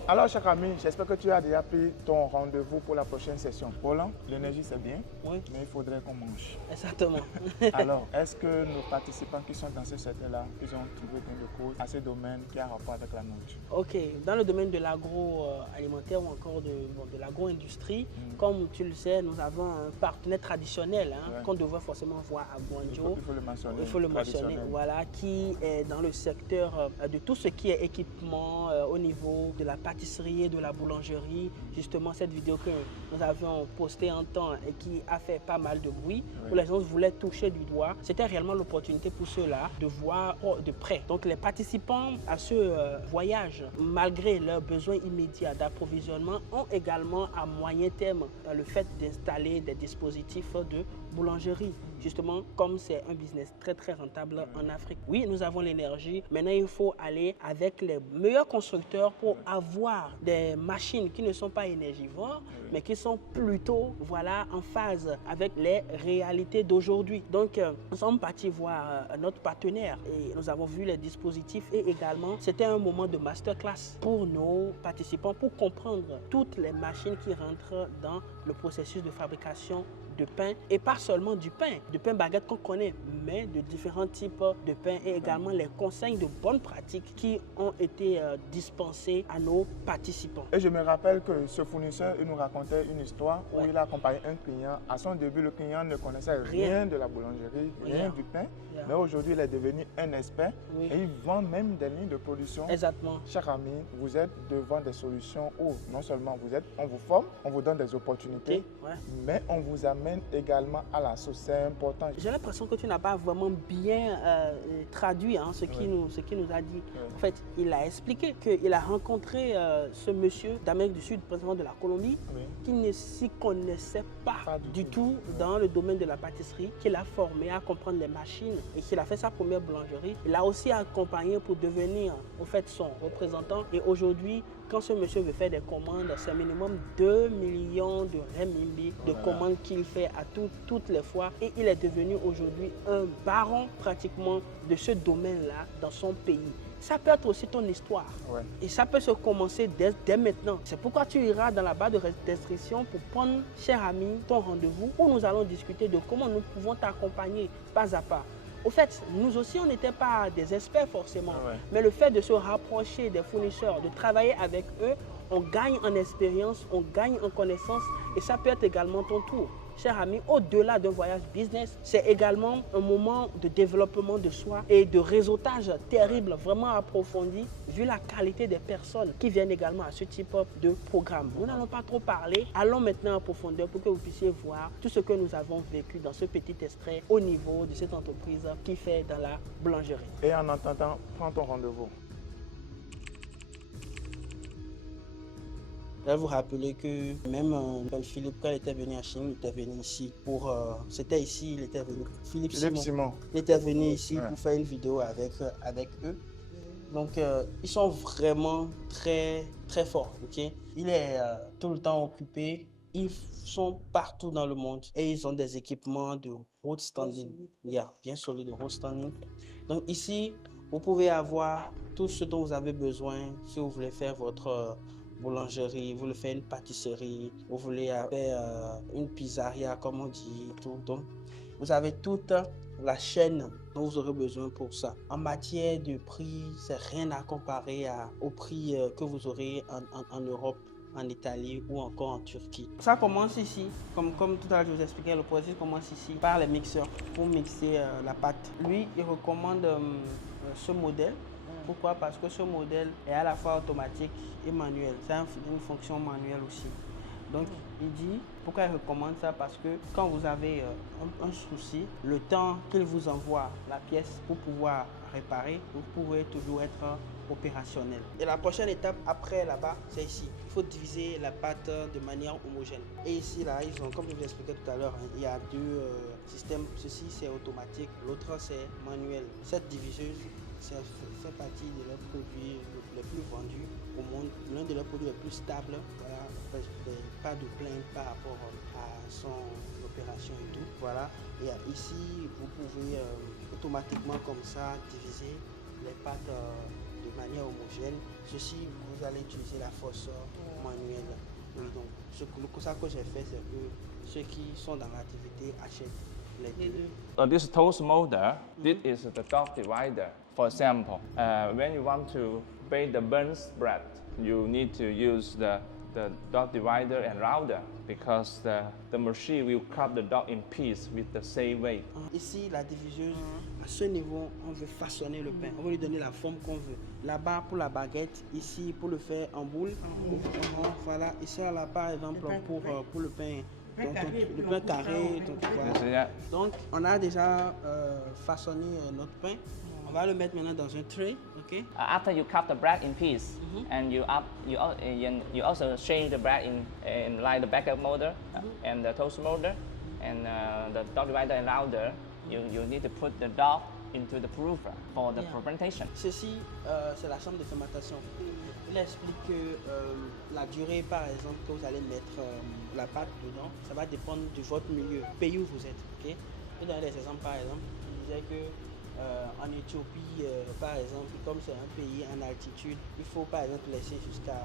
Alors, cher ami, j'espère que tu as déjà pris ton rendez-vous pour la prochaine session. Roland, l'énergie c'est bien, Oui, mais il faudrait qu'on mange. exactement. Alors, est-ce que nos participants qui sont dans ce secteur-là, ils ont trouvé gain de cause à ce domaine qui a rapport avec la nourriture? Ok, dans le domaine de l'agroalimentaire ou encore de l'agro-industrie, comme tu le sais, nous avons un partenaire traditionnel Ouais. qu'on devrait forcément voir à Guangzhou. Il faut le mentionner. Il faut le mentionner, traditionnel. voilà, qui est dans le secteur de tout ce qui est équipement au niveau de la pâtisserie et de la boulangerie. Justement, cette vidéo que nous avions postée un temps et qui a fait pas mal de bruit, où les gens voulaient toucher du doigt, c'était réellement l'opportunité pour ceux-là de voir de près. Donc, les participants à ce voyage, malgré leurs besoins immédiats d'approvisionnement, ont également à moyen terme le fait d'installer des dispositifs de boulangerie. Justement, comme c'est un business très très rentable en Afrique. Oui, nous avons l'énergie. Maintenant, il faut aller avec les meilleurs constructeurs pour avoir des machines qui ne sont pas énergivores, mais qui sont plutôt en phase avec les réalités d'aujourd'hui. Donc, nous sommes partis voir notre partenaire et nous avons vu les dispositifs et également, c'était un moment de masterclass pour nos participants pour comprendre toutes les machines qui rentrent dans le processus de fabrication de pain, et pas seulement du pain baguette qu'on connaît, mais de différents types de pain et également les conseils de bonnes pratiques qui ont été dispensés à nos participants. Et je me rappelle que ce fournisseur, il nous racontait une histoire où Ouais. il a accompagné un client. À son début, le client ne connaissait rien de la boulangerie, rien du pain. Rien. Mais aujourd'hui, il est devenu un expert Oui. et il vend même des lignes de production. Exactement. Chers amis, vous êtes devant des solutions où non seulement on vous forme, on vous donne des opportunités, Ouais. mais on vous amène également à la source. C'est important. J'ai l'impression que tu n'as pas vraiment bien traduit ce qu'il nous a dit. En fait, il a expliqué qu'il a rencontré ce monsieur d'Amérique du Sud, précisément de la Colombie, Oui. qui ne s'y connaissait pas, Pas du du tout dans le domaine de la pâtisserie, qu'il a formé à comprendre les machines et qu'il a fait sa première boulangerie. Il a aussi accompagné pour devenir au fait son représentant. Et aujourd'hui, quand ce monsieur veut faire des commandes, c'est minimum 2 millions de renminbi de commandes qu'il fait à toutes les fois. Et il est devenu aujourd'hui un baron pratiquement de ce domaine-là dans son pays. Ça peut être aussi ton histoire. Ouais. Et ça peut se commencer dès maintenant. C'est pourquoi tu iras dans la barre de description pour prendre, cher ami, ton rendez-vous où nous allons discuter de comment nous pouvons t'accompagner pas à pas. Au fait, nous aussi, on n'était pas des experts forcément. Mais le fait de se rapprocher des fournisseurs, de travailler avec eux, on gagne en expérience, on gagne en connaissance et ça peut être également ton tour. Cher ami, au-delà d'un voyage business, c'est également un moment de développement de soi et de réseautage terrible, vraiment approfondi, vu la qualité des personnes qui viennent également à ce type de programme. Nous n'allons pas trop parler, allons maintenant en profondeur pour que vous puissiez voir tout ce que nous avons vécu dans ce petit extrait au niveau de cette entreprise qui fait dans la boulangerie. Et en entendant, prends ton rendez-vous. Je vais vous rappeler que même Philippe, quand il était venu à Chine, il était venu ici pour... c'était ici, il était venu. Philippe Simon. Il était venu ici pour faire une vidéo avec eux. Donc, ils sont vraiment très, très forts, ok? Il est tout le temps occupé. Ils sont partout dans le monde et ils ont des équipements de road standing. Bien solide, de road standing. Donc, ici, vous pouvez avoir tout ce dont vous avez besoin si vous voulez faire votre... boulangerie, vous voulez faire une pâtisserie, vous voulez faire une pizzeria comme on dit, tout. Donc, vous avez toute la chaîne dont vous aurez besoin pour ça. En matière de prix, c'est rien à comparer au prix que vous aurez en Europe, en Italie ou encore en Turquie. Ça commence ici, comme tout à l'heure je vous expliquais, le processus commence ici par les mixeurs pour mixer la pâte. Lui, il recommande ce modèle. Pourquoi? Parce que ce modèle est à la fois automatique et manuel. C'est une fonction manuelle aussi. Donc, il dit, pourquoi il recommande ça? Parce que quand vous avez un souci, le temps qu'il vous envoie la pièce pour pouvoir réparer, vous pouvez toujours être opérationnel. Et la prochaine étape après là-bas, c'est ici. Il faut diviser la pâte de manière homogène. Et ici, là, ils ont, comme je vous expliquais tout à l'heure, hein, il y a deux systèmes. Ceci, c'est automatique, l'autre, c'est manuel. Cette diviseuse, ça fait partie de leurs produits les plus vendus au monde, l'un de leurs produits les plus stables. Voilà, pas de plainte par rapport à son opération et tout. Voilà, et ici, vous pouvez automatiquement comme ça diviser les pâtes de manière homogène. Ceci, vous allez utiliser la force manuelle. Oui, donc, ce que j'ai fait, c'est que ceux qui sont dans l'activité achètent les deux. This toast molder, this is the dot divider. For example, when you want to bake the burnt bread, you need to use the dot divider and router because the machine will cut the dot in pieces with the same weight. Ici, la diviseuse, à ce niveau, on veut façonner le pain. On veut lui donner la forme qu'on veut. Là-bas, pour la baguette, ici, pour le faire en boule. Voilà, ici, là, par exemple, pour le pain. Le pain carré. Voilà. Donc, on a déjà façonné notre pain. On va le mettre maintenant dans un tray, ok? After you cut the bread in pieces, and you also change the bread in like the baguette molder and the toast molder, and the dot divider and router. You need to put the dough into the proofer for the fermentation. Ceci, c'est la chambre de fermentation. Il explique que la durée, par exemple, que vous allez mettre la pâte dedans, ça va dépendre de votre milieu, pays où vous êtes. Ok? Je vais donner des exemples, par exemple. Je disais que en Éthiopie, par exemple, comme c'est un pays en altitude, il faut par exemple laisser jusqu'à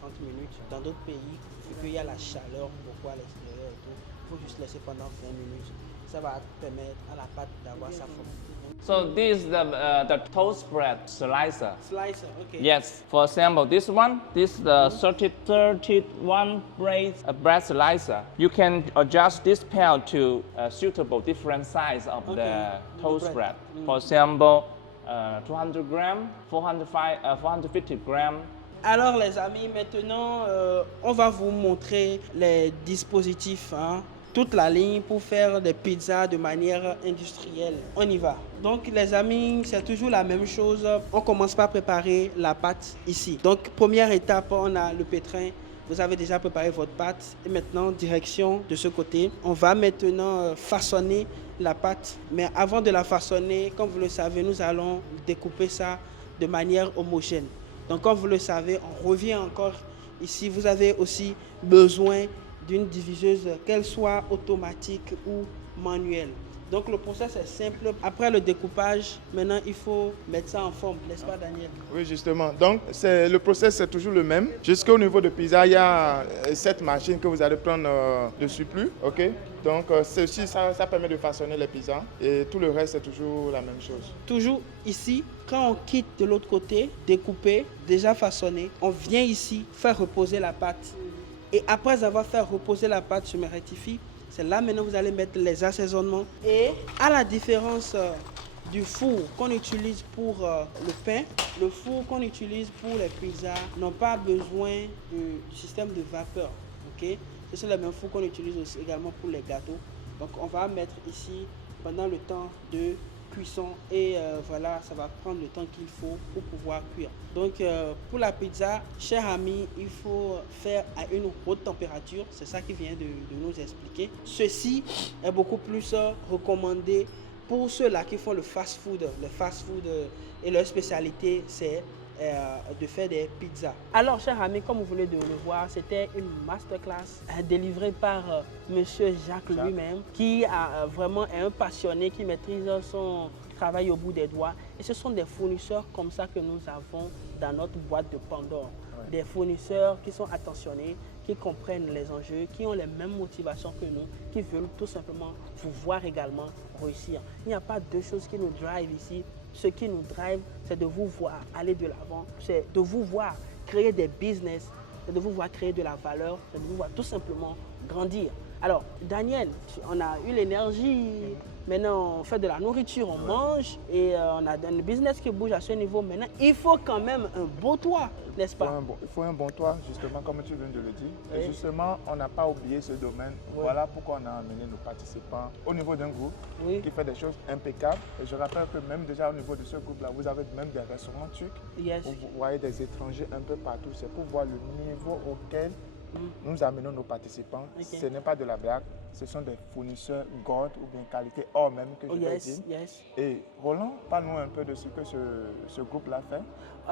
30 minutes. Dans d'autres pays, vu qu'il y a la chaleur beaucoup à l'extérieur et tout, il faut juste laisser pendant 20 minutes. Ça va permettre à la pâte d'avoir sa forme. So this is the toast bread slicer. Slicer, okay. Yes. For example, this one, this is the 31 bread slicer. You can adjust this pair to suitable different size of the toast bread. For example, 200 grams, 450 grams. Alors les amis, maintenant on va vous montrer les dispositifs, hein, toute la ligne pour faire des pizzas de manière industrielle. On y va. Donc les amis, c'est toujours la même chose. On commence par préparer la pâte ici. Donc première étape, on a le pétrin. Vous avez déjà préparé votre pâte et maintenant direction de ce côté. On va maintenant façonner la pâte. Mais avant de la façonner, comme vous le savez, nous allons découper ça de manière homogène. Donc comme vous le savez, on revient encore ici. Vous avez aussi besoin d'une diviseuse, qu'elle soit automatique ou manuelle. Donc le process est simple. Après le découpage, maintenant il faut mettre ça en forme, n'est-ce pas Daniel? Oui, justement. Donc le process c'est toujours le même. Jusqu'au niveau de pizza, il y a cette machine que vous allez prendre de surplus. Ok. Donc ceci, ça permet de façonner les pizzas et tout le reste c'est toujours la même chose. Toujours ici, quand on quitte de l'autre côté, découpé, déjà façonné, on vient ici faire reposer la pâte. Et après avoir fait reposer la pâte, je me rectifie, c'est là maintenant vous allez mettre les assaisonnements. Et à la différence du four qu'on utilise pour le pain, le four qu'on utilise pour les pizzas n'ont pas besoin du système de vapeur. Okay? C'est le même four qu'on utilise aussi également pour les gâteaux. Donc on va mettre ici pendant le temps de cuisson et voilà, ça va prendre le temps qu'il faut pour pouvoir cuire. Donc pour la pizza, chers amis, il faut faire à une haute température, c'est ça qui vient de nous expliquer. Ceci est beaucoup plus recommandé pour ceux-là qui font le fast-food. Le fast-food et leur spécialité, c'est de faire des pizzas. Alors, chers amis, comme vous venez de le voir, c'était une masterclass délivrée par Monsieur Jacques lui-même, qui vraiment est un passionné, qui maîtrise son travail au bout des doigts. Et ce sont des fournisseurs comme ça que nous avons dans notre boîte de Pandore. Ouais. Des fournisseurs qui sont attentionnés, qui comprennent les enjeux, qui ont les mêmes motivations que nous, qui veulent tout simplement pouvoir également réussir. Il n'y a pas deux choses qui nous drivent ici. Ce qui nous drive, c'est de vous voir aller de l'avant, c'est de vous voir créer des business, c'est de vous voir créer de la valeur, c'est de vous voir tout simplement grandir. Alors, Daniel, on a eu l'énergie, maintenant on fait de la nourriture, on mange et on a un business qui bouge à ce niveau. Maintenant, il faut quand même un beau toit, n'est-ce pas? Il faut un bon toit, justement, comme tu viens de le dire. Oui. Et justement, on n'a pas oublié ce domaine. Oui. Voilà pourquoi on a amené nos participants au niveau d'un groupe Oui. qui fait des choses impeccables. Et je rappelle que même déjà au niveau de ce groupe-là, vous avez même des restaurants turcs. Yes. Où vous voyez des étrangers un peu partout. C'est pour voir le niveau auquel nous amenons nos participants. Ok. Ce n'est pas de la blague. Ce sont des fournisseurs God ou bien qualité or même que je vais dire. Yes. Et Roland, parle-nous un peu de ce que ce groupe-là fait.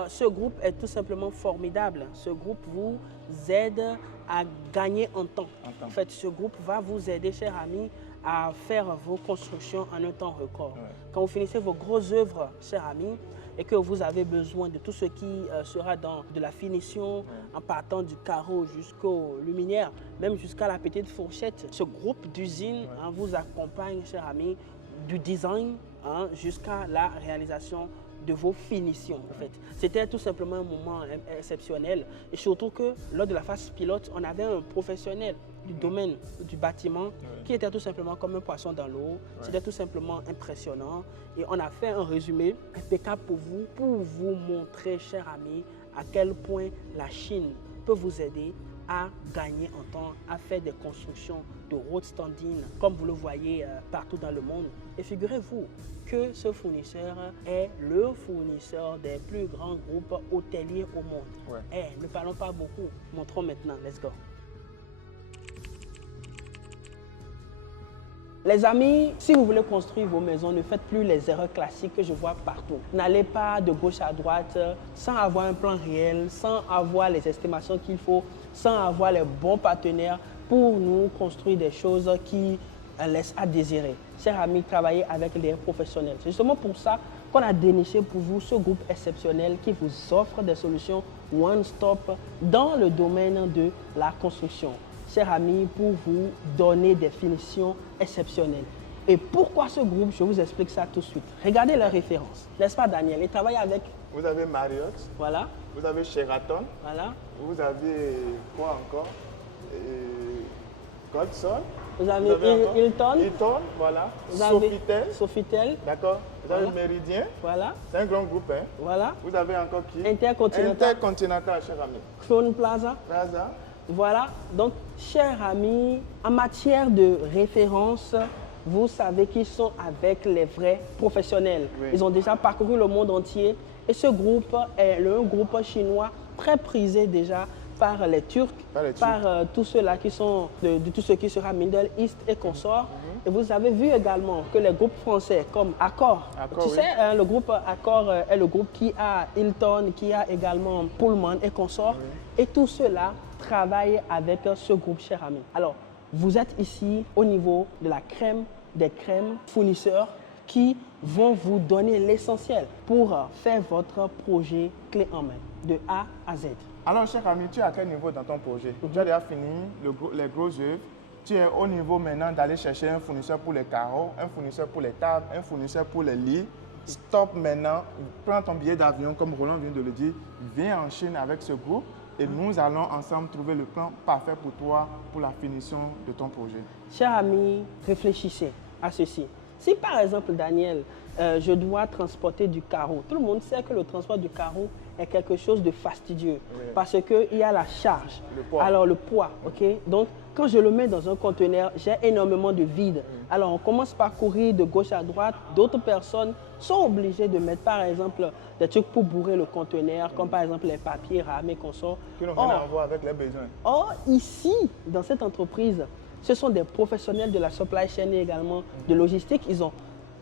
Ce groupe est tout simplement formidable. Ce groupe vous aide à gagner en temps. En fait, ce groupe va vous aider, chers amis, à faire vos constructions en un temps record. Ouais. Quand vous finissez vos grosses œuvres, chers amis, et que vous avez besoin de tout ce qui sera dans de la finition, en partant du carreau jusqu'aux luminaires, même jusqu'à la petite fourchette, ce groupe d'usines vous accompagne, chers amis, du design jusqu'à la réalisation de vos finitions. En fait. C'était tout simplement un moment exceptionnel. Et surtout que lors de la phase pilote, on avait un professionnel du domaine du bâtiment qui était tout simplement comme un poisson dans l'eau. C'était tout simplement impressionnant. Et on a fait un résumé impeccable pour vous montrer, chers amis, à quel point la Chine peut vous aider à gagner en temps, à faire des constructions de road standing, comme vous le voyez partout dans le monde. Et figurez-vous que ce fournisseur est le fournisseur des plus grands groupes hôteliers au monde. Ne parlons pas beaucoup, montrons maintenant, let's go. Les amis, si vous voulez construire vos maisons, ne faites plus les erreurs classiques que je vois partout. N'allez pas de gauche à droite sans avoir un plan réel, sans avoir les estimations qu'il faut, sans avoir les bons partenaires pour nous construire des choses qui laissent à désirer. Chers amis, travaillez avec des professionnels. C'est justement pour ça qu'on a déniché pour vous ce groupe exceptionnel qui vous offre des solutions one-stop dans le domaine de la construction. Chers amis, pour vous donner des finitions exceptionnelles. Et pourquoi ce groupe? Je vous explique ça tout de suite. Regardez leurs références. N'est-ce pas, Daniel? Ils travaillent avec... Vous avez Marriott. Voilà. Vous avez Sheraton. Voilà. Vous avez quoi encore? Goldson. Vous avez Hilton. Hilton, voilà. Vous avez Sofitel. Sofitel. D'accord. Vous avez Méridien. Voilà. C'est un grand groupe, hein. Voilà. Vous avez encore qui? Intercontinental. Intercontinental, cher ami. Crown Plaza. Plaza. Voilà. Donc, chers amis, en matière de référence, vous savez qu'ils sont avec les vrais professionnels. Oui. Ils ont déjà parcouru le monde entier. Et ce groupe est un groupe chinois très prisé déjà par les Turcs, par tous ceux-là qui sont, de tout ce qui sera Middle East et consorts. Et vous avez vu également que les groupes français comme Accor, tu sais, le groupe Accor est le groupe qui a Hilton, qui a également Pullman et consorts. Et tous ceux-là travaillent avec ce groupe, chers amis. Alors, vous êtes ici au niveau de la crème des crèmes fournisseurs qui vont vous donner l'essentiel pour faire votre projet clé en main, de A à Z. Alors, cher ami, tu es à quel niveau dans ton projet? Tu as déjà fini les gros œuvres. Tu es au niveau maintenant d'aller chercher un fournisseur pour les carreaux, un fournisseur pour les tables, un fournisseur pour les lits. Stop maintenant, prends ton billet d'avion, comme Roland vient de le dire, viens en Chine avec ce groupe et nous allons ensemble trouver le plan parfait pour toi, pour la finition de ton projet. Chers amis, réfléchissez à ceci. Si par exemple, Daniel, je dois transporter du carreau, tout le monde sait que le transport du carreau est quelque chose de fastidieux parce qu'il y a la charge, alors le poids, ok? Donc, quand je le mets dans un conteneur, j'ai énormément de vide. Alors, on commence par courir de gauche à droite. D'autres personnes sont obligées de mettre, par exemple, des trucs pour bourrer le conteneur, comme par exemple les papiers, rames et consorts. Qui n'ont rien à voir avec les besoins. Or, ici, dans cette entreprise, ce sont des professionnels de la supply chain et également de logistique. Ils ont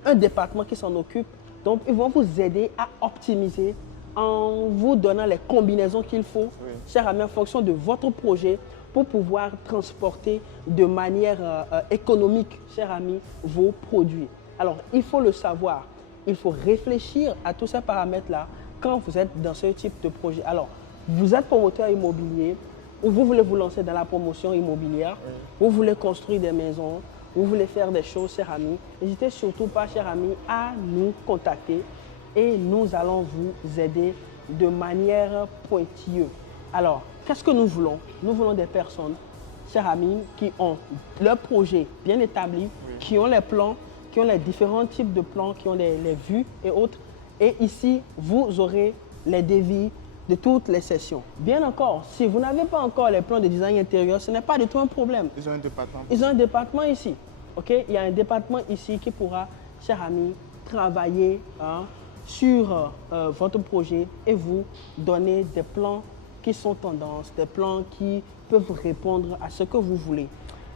un département qui s'en occupe. Donc, ils vont vous aider à optimiser en vous donnant les combinaisons qu'il faut, chers amis, en fonction de votre projet, pour pouvoir transporter de manière économique, chers amis, vos produits. Alors, il faut le savoir. Il faut réfléchir à tous ces paramètres-là quand vous êtes dans ce type de projet. Alors, vous êtes promoteur immobilier ou vous voulez vous lancer dans la promotion immobilière, vous voulez construire des maisons, vous voulez faire des choses, chers amis, n'hésitez surtout pas, chers amis, à nous contacter et nous allons vous aider de manière pointilleuse. Alors, qu'est-ce que nous voulons? Nous voulons des personnes chers amis, qui ont leur projet bien établi, qui ont les plans, qui ont les différents types de plans, qui ont les vues et autres. Et ici, vous aurez les devis de toutes les sessions. Bien encore, si vous n'avez pas encore les plans de design intérieur, ce n'est pas du tout un problème. Ils ont un département. Ils ont un département ici. Okay? Il y a un département ici qui pourra, chers amis, travailler sur votre projet et vous donner des plans qui sont tendances, des plans qui peuvent répondre à ce que vous voulez.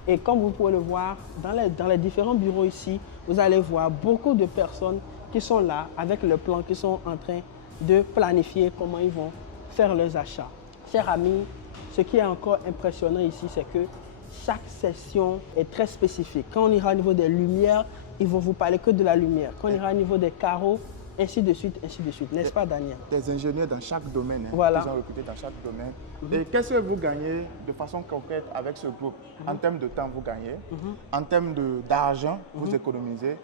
Et comme vous pouvez le voir, dans les différents bureaux ici, vous allez voir beaucoup de personnes qui sont là avec le plan, qui sont en train de planifier comment ils vont faire leurs achats. Chers amis, ce qui est encore impressionnant ici, c'est que chaque session est très spécifique. Quand on ira au niveau des lumières, ils vont vous parler que de la lumière. Quand on ira au niveau des carreaux, ainsi de suite, n'est-ce pas, Daniel? Des ingénieurs dans chaque domaine, voilà. Ils ont recruté dans chaque domaine. Et qu'est-ce que vous gagnez de façon concrète avec ce groupe? En termes de temps, vous gagnez. En termes d'argent, vous économisez.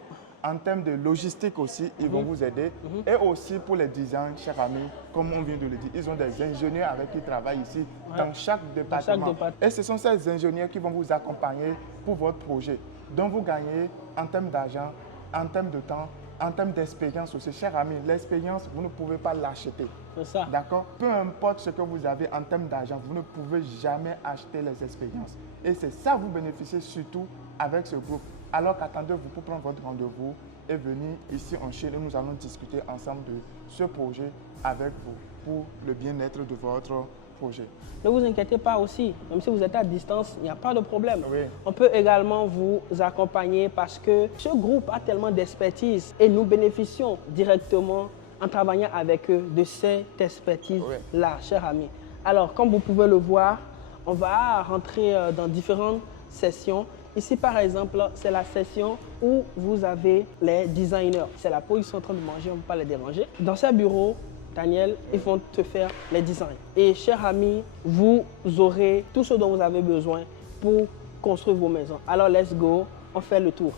En termes de logistique aussi, ils vont vous aider. Et aussi pour les designs, chers amis, comme on vient de le dire, ils ont des ingénieurs avec qui ils travaillent ici dans chaque département. Et ce sont ces ingénieurs qui vont vous accompagner pour votre projet. Donc vous gagnez en termes d'argent, en termes de temps, en termes d'expérience aussi. Chers amis, l'expérience, vous ne pouvez pas l'acheter. C'est ça. D'accord? Peu importe ce que vous avez en termes d'argent, vous ne pouvez jamais acheter les expériences. Et c'est ça, vous bénéficiez surtout avec ce groupe. Alors qu'attendez-vous pour prendre votre rendez-vous et venir ici en Chine et nous allons discuter ensemble de ce projet avec vous pour le bien-être de votre projet. Ne vous inquiétez pas aussi, même si vous êtes à distance, il n'y a pas de problème. Oui. On peut également vous accompagner parce que ce groupe a tellement d'expertise et nous bénéficions directement en travaillant avec eux de cette expertise-là, chers amis. Alors, comme vous pouvez le voir, on va rentrer dans différentes sessions. Ici, par exemple, c'est la session où vous avez les designers. C'est la pause, ils sont en train de manger, on ne peut pas les déranger. Dans ce bureau, Daniel, ils vont te faire les designs. Et chers amis, vous aurez tout ce dont vous avez besoin pour construire vos maisons. Alors, let's go, on fait le tour.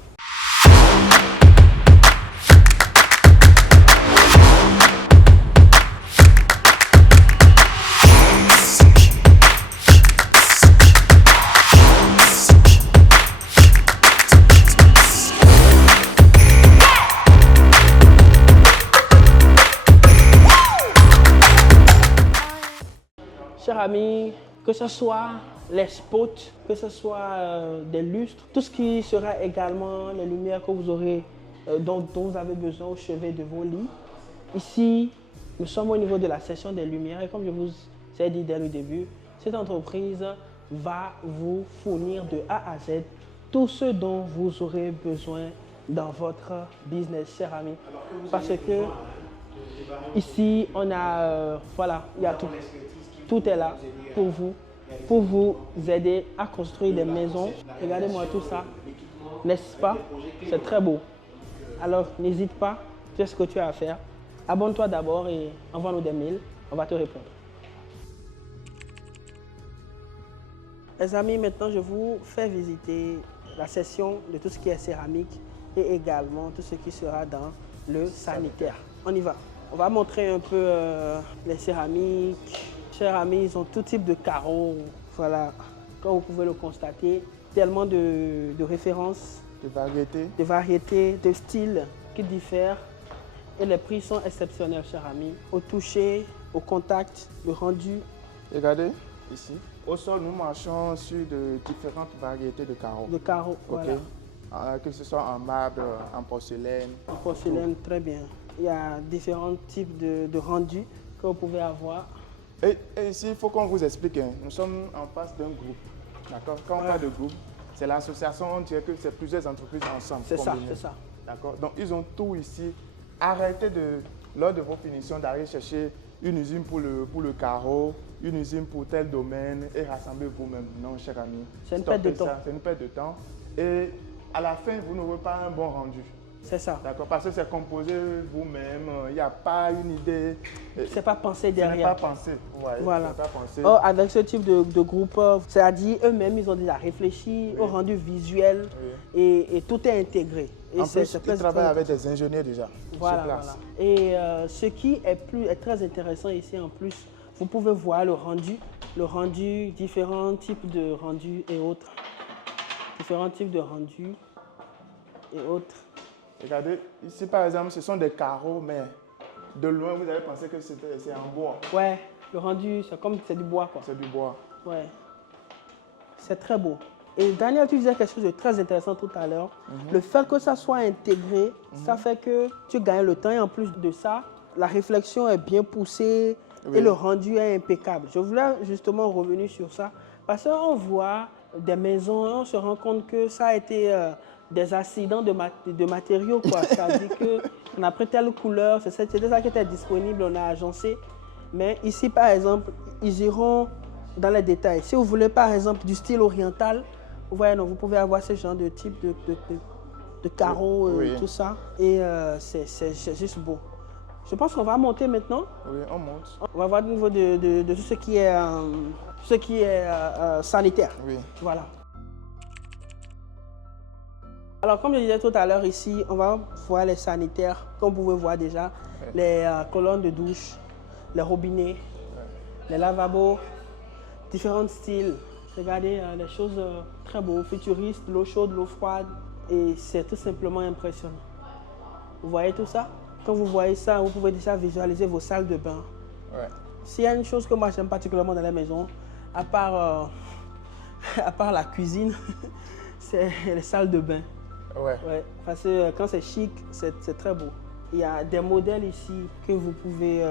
Chers amis, que ce soit les spots, que ce soit des lustres, tout ce qui sera également les lumières que vous aurez, dont vous avez besoin au chevet de vos lits. Ici, nous sommes au niveau de la session des lumières et comme je vous ai dit dès le début, cette entreprise va vous fournir de A à Z tout ce dont vous aurez besoin dans votre business, chers amis. Parce que ici, on a, voilà, il y a tout. Tout est là pour vous aider à construire des maisons. Regardez-moi tout ça, n'est-ce pas? C'est très beau. Alors, n'hésite pas, tu sais ce que tu as à faire. Abonne-toi d'abord et envoie-nous des mails, on va te répondre. Les amis, maintenant, je vous fais visiter la session de tout ce qui est céramique et également tout ce qui sera dans le sanitaire. On y va. On va montrer un peu les céramiques. Chers amis, ils ont tout type de carreaux. Voilà, comme vous pouvez le constater, tellement de références, de variétés, de styles qui diffèrent. Et les prix sont exceptionnels, chers amis. Au toucher, au contact, le rendu. Regardez ici. Au sol, nous marchons sur de différentes variétés de carreaux. De carreaux, okay. Voilà. Que ce soit en marbre, en porcelaine. En porcelaine, très bien. Il y a différents types de rendus que vous pouvez avoir. Et ici, il faut qu'on vous explique, hein. Nous sommes en face d'un groupe. D'accord? Quand on parle de groupe, c'est l'association, on dirait que c'est plusieurs entreprises ensemble. C'est ça, c'est ça. D'accord? Donc, ils ont tout ici. Arrêtez lors de vos finitions, d'aller chercher une usine pour le carreau, une usine pour tel domaine et rassembler vous-même. Non, chers amis. C'est une perte de temps. C'est une perte de temps. Et à la fin, vous n'aurez pas un bon rendu. C'est ça. D'accord, parce que c'est composé vous-même, il n'y a pas une idée. C'est pas pensé derrière. C'est pas pensé. Ouais, voilà. Pas pensé. Or, avec ce type de groupe, c'est-à-dire eux-mêmes, ils ont déjà réfléchi au rendu visuel et tout est intégré. Et en plus, ils travaillent avec des ingénieurs déjà. Voilà, sur place. Voilà. Et ce qui est très intéressant ici en plus, vous pouvez voir le rendu le rendu, différents types de rendus et autres. Différents types de rendus et autres. Regardez, ici par exemple, ce sont des carreaux, mais de loin, vous avez pensé que c'est en bois. Ouais, le rendu, c'est comme c'est du bois, quoi. C'est du bois. Ouais. C'est très beau. Et Daniel, tu disais quelque chose de très intéressant tout à l'heure. Le fait que ça soit intégré, ça fait que tu gagnes le temps et en plus de ça, la réflexion est bien poussée et le rendu est impeccable. Je voulais justement revenir sur ça parce qu'on voit des maisons et on se rend compte que ça a été des accidents de matériaux, quoi. C'est-à-dire qu'on a pris telle couleur, c'était ça qui était disponible, on a agencé. Mais ici, par exemple, ils iront dans les détails. Si vous voulez, par exemple, du style oriental, vous voyez, non, vous pouvez avoir ce genre de type de carreaux, tout ça. Et c'est juste beau. Je pense qu'on va monter maintenant. Oui, on monte. On va voir au niveau de tout ce qui est, sanitaire. Oui. Voilà. Alors, comme je disais tout à l'heure ici, on va voir les sanitaires. Comme vous pouvez voir déjà, les colonnes de douche, les robinets, les lavabos, différents styles. Regardez, les choses très beaux, futuristes, l'eau chaude, l'eau froide. Et c'est tout simplement impressionnant. Vous voyez tout ça? Quand vous voyez ça, vous pouvez déjà visualiser vos salles de bain. Ouais. S'il y a une chose que moi j'aime particulièrement dans la maison, à part la cuisine, c'est les salles de bain. Ouais. Ouais, parce que quand c'est chic, c'est très beau. Il y a des modèles ici que vous pouvez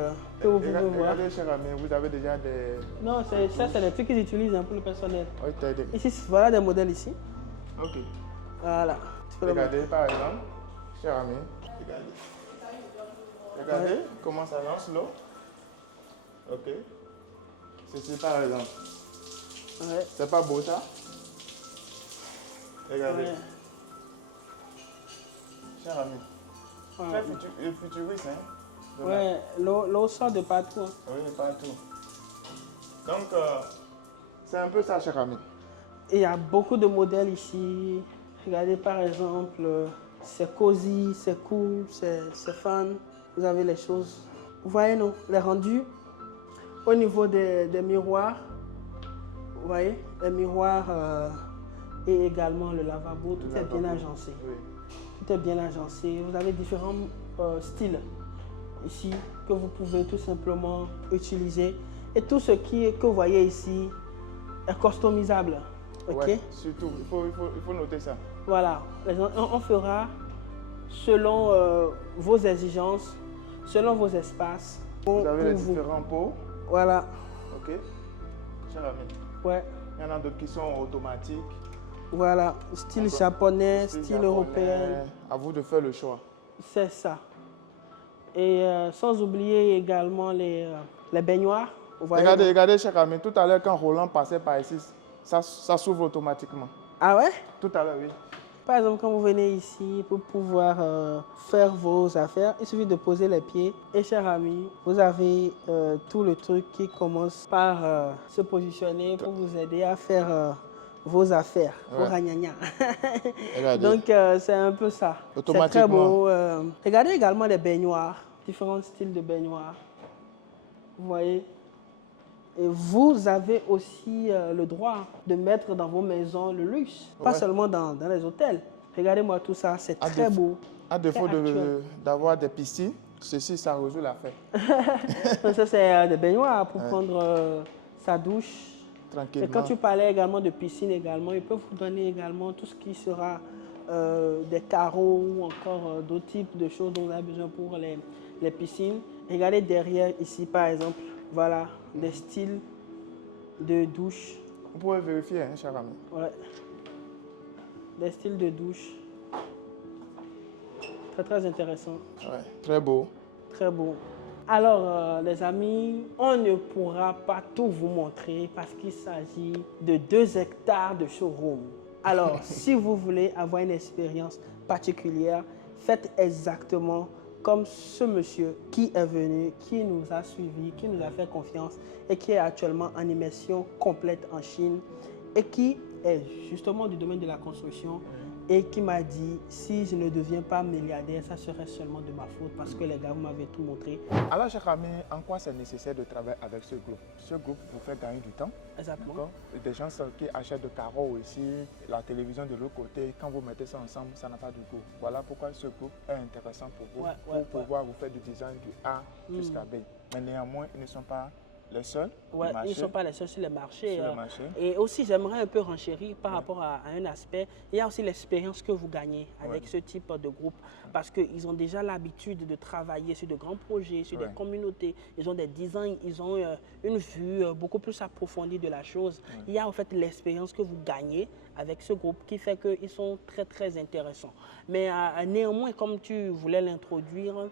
voir. Regardez, cher ami, vous avez déjà des... Non, ça c'est les trucs qu'ils utilisent pour le personnel. Oui, t'as aidé. Ici, voilà des modèles ici. Ok. Voilà. Tu peux le Regardez, par exemple, cher ami, regardez. Regardez comment ça lance l'eau. Ok. Ceci, par exemple. Ouais. C'est pas beau, ça? Regardez. Ouais. Cher ami. Ouais. Très futuriste, hein? Ouais, l'eau sort de partout. Hein. Oui, partout. Donc, c'est un peu ça, cher ami. Et il y a beaucoup de modèles ici. Regardez par exemple, c'est cosy, c'est cool, c'est fun. Vous avez les choses. Vous voyez, non, les rendus. Au niveau des miroirs, vous voyez, les miroirs et également le lavabo, tout est bien agencé. Oui. Tout est bien agencé. Vous avez différents styles ici que vous pouvez tout simplement utiliser. Et tout ce que vous voyez ici est customisable. Ok? Ouais, surtout, il faut noter ça. Voilà. On fera selon vos exigences, selon vos espaces. Vous avez les différents pots. Voilà. Ok. Cher ami. Ouais. Il y en a d'autres qui sont automatiques. Voilà. Style japonais, style européen. À vous de faire le choix. C'est ça. Et sans oublier également les baignoires. Vous voyez, Regardez, cher ami, tout à l'heure, quand Roland passait par ici, ça s'ouvre automatiquement. Ah ouais? Tout à l'heure, oui. Par exemple, quand vous venez ici pour pouvoir faire vos affaires, il suffit de poser les pieds. Et cher ami, vous avez tout le truc qui commence par se positionner pour vous aider à faire vos affaires, vos ragnagnas. Donc, c'est un peu ça. C'est très beau. Regardez également les baignoires, différents styles de baignoires. Vous voyez? Et vous avez aussi le droit de mettre dans vos maisons le luxe, pas seulement dans les hôtels. Regardez-moi tout ça, c'est très beau. À défaut d'avoir des piscines, ceci, ça résout l'affaire. Ça, c'est des baignoires pour prendre sa douche. Tranquillement. Et quand tu parlais également de piscine également, ils peuvent vous donner également tout ce qui sera des carreaux ou encore d'autres types de choses dont on a besoin pour les piscines. Regardez derrière ici, par exemple, voilà, des styles de douche. Vous pouvez vérifier, hein, cher ami. Ouais. Des styles de douche. Très, très intéressant. Ouais, très beau. Très beau. Alors, les amis, on ne pourra pas tout vous montrer parce qu'il s'agit de 2 hectares de showroom. Alors, si vous voulez avoir une expérience particulière, faites exactement comme ce monsieur qui est venu, qui nous a suivis, qui nous a fait confiance et qui est actuellement en immersion complète en Chine et qui est justement du domaine de la construction et qui m'a dit si je ne deviens pas milliardaire, ça serait seulement de ma faute parce que les gars, vous m'avez tout montré. Alors, cher ami, en quoi c'est nécessaire de travailler avec ce groupe? Ce groupe vous fait gagner du temps. Exactement. Des gens qui achètent de carreaux ici, la télévision de l'autre côté, quand vous mettez ça ensemble, ça n'a pas de goût. Voilà pourquoi ce groupe est intéressant pour vous, pour pouvoir vous faire du design du A jusqu'à B. Mais néanmoins, ils ne sont pas les seuls. Ouais, ils ne sont pas les seuls sur les marchés. Sur le marché. Et aussi, j'aimerais un peu renchérir par rapport à un aspect. Il y a aussi l'expérience que vous gagnez avec ce type de groupe. Parce qu'ils ont déjà l'habitude de travailler sur de grands projets, sur des communautés. Ils ont des designs, ils ont une vue beaucoup plus approfondie de la chose. Il y a en fait l'expérience que vous gagnez avec ce groupe qui fait qu'ils sont très, très intéressants. Mais néanmoins, comme tu voulais l'introduire,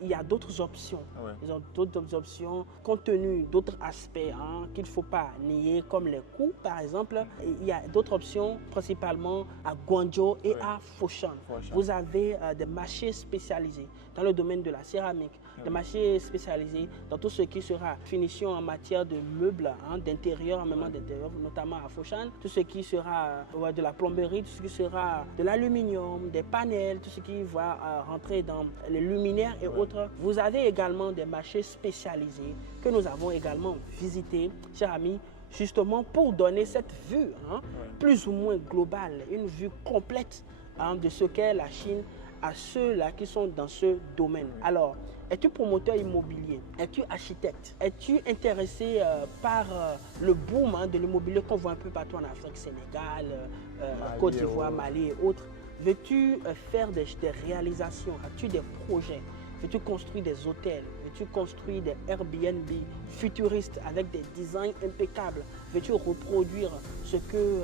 il y a d'autres options. Ils ont d'autres options compte tenu d'autres aspects qu'il ne faut pas nier, comme les coûts, par exemple. Il y a d'autres options, principalement à Guangzhou et à Foshan. Vous avez des marchés spécialisés dans le domaine de la céramique, des marchés spécialisés dans tout ce qui sera finition en matière de meubles, d'intérieur, en même temps d'intérieur, notamment à Foshan, tout ce qui sera de la plomberie, tout ce qui sera de l'aluminium, des panels, tout ce qui va rentrer dans les luminaires et autres. Vous avez également des marchés spécialisés que nous avons également visités, chers amis, justement pour donner cette vue plus ou moins globale, une vue complète de ce qu'est la Chine à ceux-là qui sont dans ce domaine. Alors, es-tu promoteur immobilier? Es-tu architecte? Es-tu intéressé par le boom de l'immobilier qu'on voit un peu partout en Afrique, Sénégal, Côte d'Ivoire, Mali et autres? Veux-tu faire des réalisations? As-tu des projets? Veux-tu construire des hôtels? Veux-tu construire des Airbnb futuristes avec des designs impeccables? Veux-tu reproduire ce que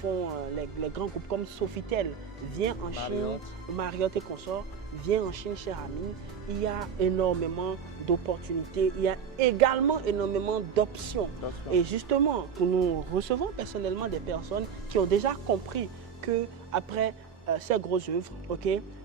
font les grands groupes comme Sofitel? Viens en Chine, Marriott et consorts, viens en Chine, cher ami. Il y a énormément d'opportunités, il y a également énormément d'options. Et justement, nous recevons personnellement des personnes qui ont déjà compris qu'après ces grosses œuvres,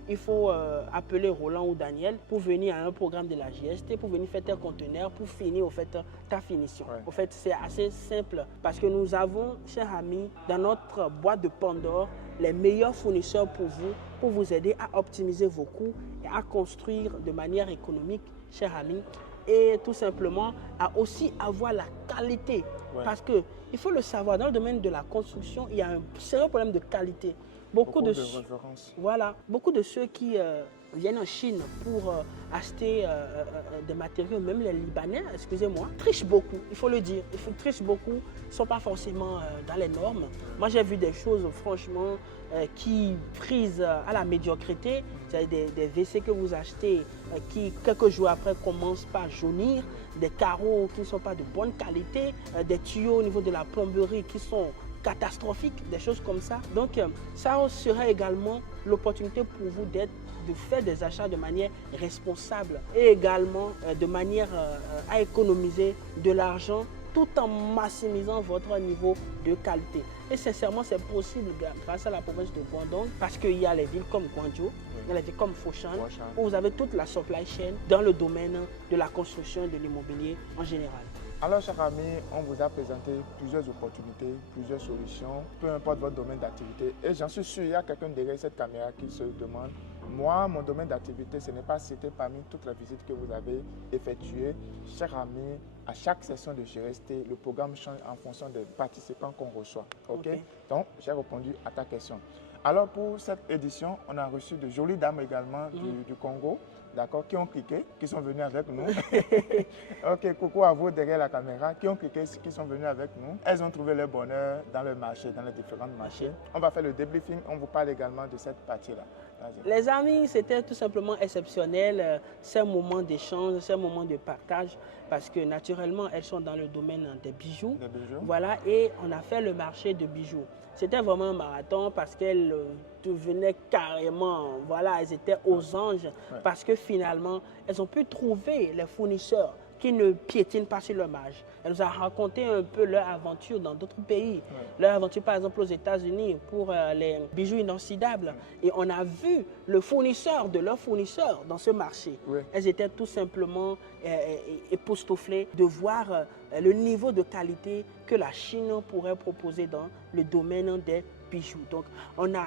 il faut appeler Roland ou Daniel pour venir à un programme de la GST, pour venir faire tes conteneurs, pour finir au fait, ta finition. Au fait, c'est assez simple parce que nous avons, chers amis, dans notre boîte de Pandore, les meilleurs fournisseurs pour vous aider à optimiser vos coûts et à construire de manière économique, chers amis, et tout simplement à aussi avoir la qualité. Parce qu'il faut le savoir, dans le domaine de la construction, il y a un sérieux problème de qualité. Beaucoup de références. Voilà, beaucoup de ceux qui viennent en Chine pour acheter des matériaux, même les Libanais, excusez-moi, trichent beaucoup, il faut le dire. Ils trichent beaucoup, ne sont pas forcément dans les normes. Moi, j'ai vu des choses, franchement, qui prisent à la médiocrité. C'est des WC que vous achetez qui, quelques jours après, commencent par jaunir, des carreaux qui ne sont pas de bonne qualité, des tuyaux au niveau de la plomberie qui sont catastrophiques, des choses comme ça. Donc, ça serait également l'opportunité pour vous de faire des achats de manière responsable et également de manière à économiser de l'argent tout en maximisant votre niveau de qualité. Et sincèrement, c'est possible grâce à la province de Guangdong parce qu'il y a les villes comme Guangzhou, il y a les villes comme Foshan, où vous avez toute la supply chain dans le domaine de la construction et de l'immobilier en général. Alors, chers amis, on vous a présenté plusieurs opportunités, plusieurs solutions, peu importe votre domaine d'activité. Et j'en suis sûr, il y a quelqu'un derrière cette caméra qui se demande, moi, mon domaine d'activité, ce n'est pas cité parmi toutes les visites que vous avez effectuées. Chers amis, à chaque session de GST, le programme change en fonction des participants qu'on reçoit. Donc, j'ai répondu à ta question. Alors, pour cette édition, on a reçu de jolies dames également du Congo, d'accord, qui ont cliqué, qui sont venus avec nous. Ok, coucou à vous derrière la caméra, qui ont cliqué, qui sont venus avec nous. Elles ont trouvé leur bonheur dans le marché, dans les différents marchés. On va faire le débriefing, on vous parle également de cette partie-là. Les amis, c'était tout simplement exceptionnel, ces moments d'échange, ces moments de partage, parce que naturellement, elles sont dans le domaine des bijoux. Voilà, et on a fait le marché de bijoux. C'était vraiment un marathon parce qu'elles devenaient carrément, voilà, elles étaient aux anges parce que finalement, elles ont pu trouver les fournisseurs qui ne piétinent pas sur leur marge. Elle nous a raconté un peu leur aventure dans d'autres pays. Leur aventure, par exemple, aux États-Unis pour les bijoux inoxydables. Et on a vu le fournisseur de leur fournisseur dans ce marché. Elles étaient tout simplement époustouflées de voir le niveau de qualité que la Chine pourrait proposer dans le domaine des bijoux. Donc, on a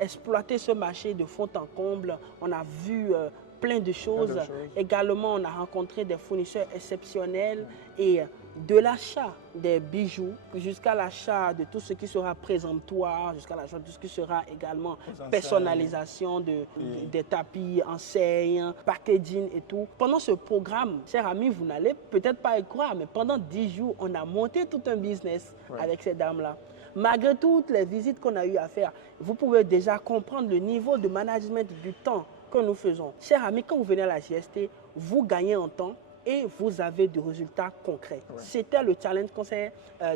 exploité ce marché de fond en comble. On a vu plein de choses. Également, on a rencontré des fournisseurs exceptionnels et de l'achat des bijoux jusqu'à l'achat de tout ce qui sera présentoir, jusqu'à l'achat de tout ce qui sera également personnalisation des tapis, enseignes, packaging et tout. Pendant ce programme, chers amis, vous n'allez peut-être pas y croire, mais pendant 10 jours, on a monté tout un business avec ces dames-là. Malgré toutes les visites qu'on a eu à faire, vous pouvez déjà comprendre le niveau de management du temps que nous faisons. Chers amis, quand vous venez à la GST, vous gagnez en temps et vous avez des résultats concrets. C'était le challenge qu'on s'est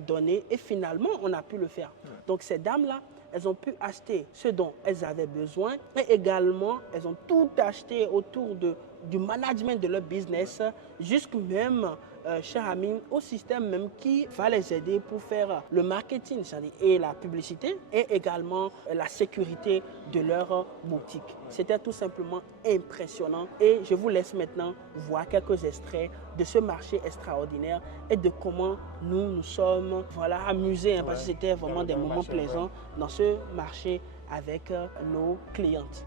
donné et finalement, on a pu le faire. Donc ces dames-là, elles ont pu acheter ce dont elles avaient besoin et également, elles ont tout acheté autour du management de leur business, jusqu'à même, chers amis, au système même qui va les aider pour faire le marketing et la publicité et également la sécurité de leur boutique. C'était tout simplement impressionnant et je vous laisse maintenant voir quelques extraits de ce marché extraordinaire et de comment nous nous sommes amusés parce que c'était vraiment des moments plaisants dans ce marché avec nos clientes.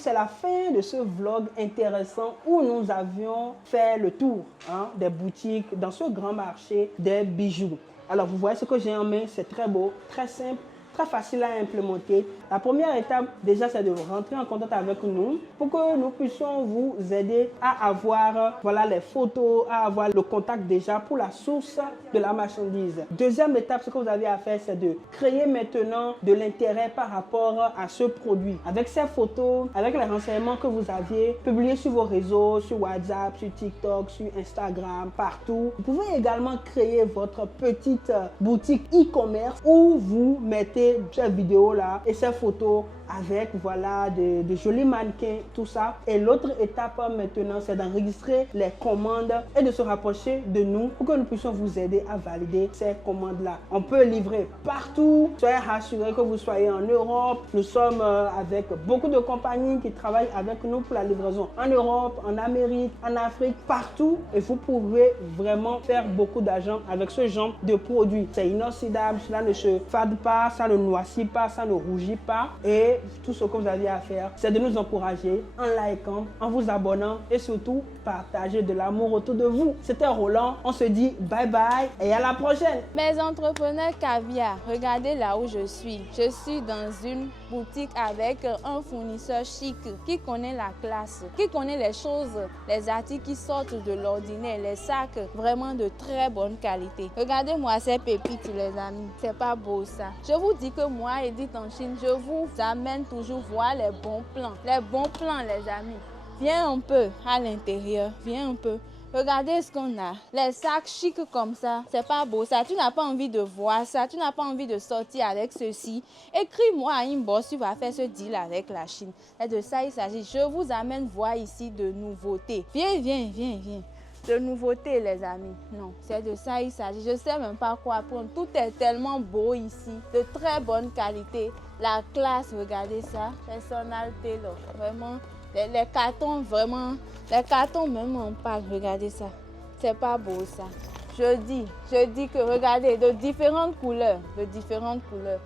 C'est la fin de ce vlog intéressant où nous avions fait le tour des boutiques dans ce grand marché des bijoux. Alors vous voyez ce que j'ai en main, c'est très beau, très simple, très facile à implémenter. La première étape déjà c'est de rentrer en contact avec nous pour que nous puissions vous aider à avoir les photos, à avoir le contact déjà pour la source de la marchandise. Deuxième étape, ce que vous avez à faire c'est de créer maintenant de l'intérêt par rapport à ce produit. Avec ces photos, avec les renseignements que vous aviez publiés sur vos réseaux, sur WhatsApp, sur TikTok, sur Instagram, partout. Vous pouvez également créer votre petite boutique e-commerce où vous mettez ces vidéos là et ces photos avec de jolis mannequins, tout ça. Et l'autre étape maintenant, c'est d'enregistrer les commandes et de se rapprocher de nous pour que nous puissions vous aider à valider ces commandes-là. On peut livrer partout. Soyez rassurés que vous soyez en Europe. Nous sommes avec beaucoup de compagnies qui travaillent avec nous pour la livraison en Europe, en Amérique, en Afrique, partout. Et vous pourrez vraiment faire beaucoup d'argent avec ce genre de produits. C'est inoxydable, cela ne se fade pas, ça ne noircit pas, ça ne rougit pas. Et tout ce que vous avez à faire, c'est de nous encourager en likant, en vous abonnant et surtout partager de l'amour autour de vous. C'était Roland, on se dit bye bye et à la prochaine. Mes entrepreneurs caviar, regardez là où je suis. Je suis dans une boutique avec un fournisseur chic qui connaît la classe, qui connaît les choses, les articles qui sortent de l'ordinaire, les sacs vraiment de très bonne qualité. Regardez-moi ces pépites les amis, c'est pas beau ça. Je vous dis que moi, Edith en Chine, je vous amène toujours voir les bons plans les amis. Viens un peu à l'intérieur, viens un peu. Regardez ce qu'on a. Les sacs chics comme ça, c'est pas beau ça. Tu n'as pas envie de voir ça, tu n'as pas envie de sortir avec ceci. Écris-moi à inbox, tu vas faire ce deal avec la Chine. Et de ça il s'agit. Je vous amène voir ici de nouveautés. Viens. De nouveautés les amis. Non, c'est de ça il s'agit. Je ne sais même pas quoi prendre. Tout est tellement beau ici, de très bonne qualité. La classe, regardez ça. Personal Tailor, vraiment. Les cartons, vraiment. Les cartons même en parle, regardez ça. C'est pas beau ça. Je dis que regardez, de différentes couleurs.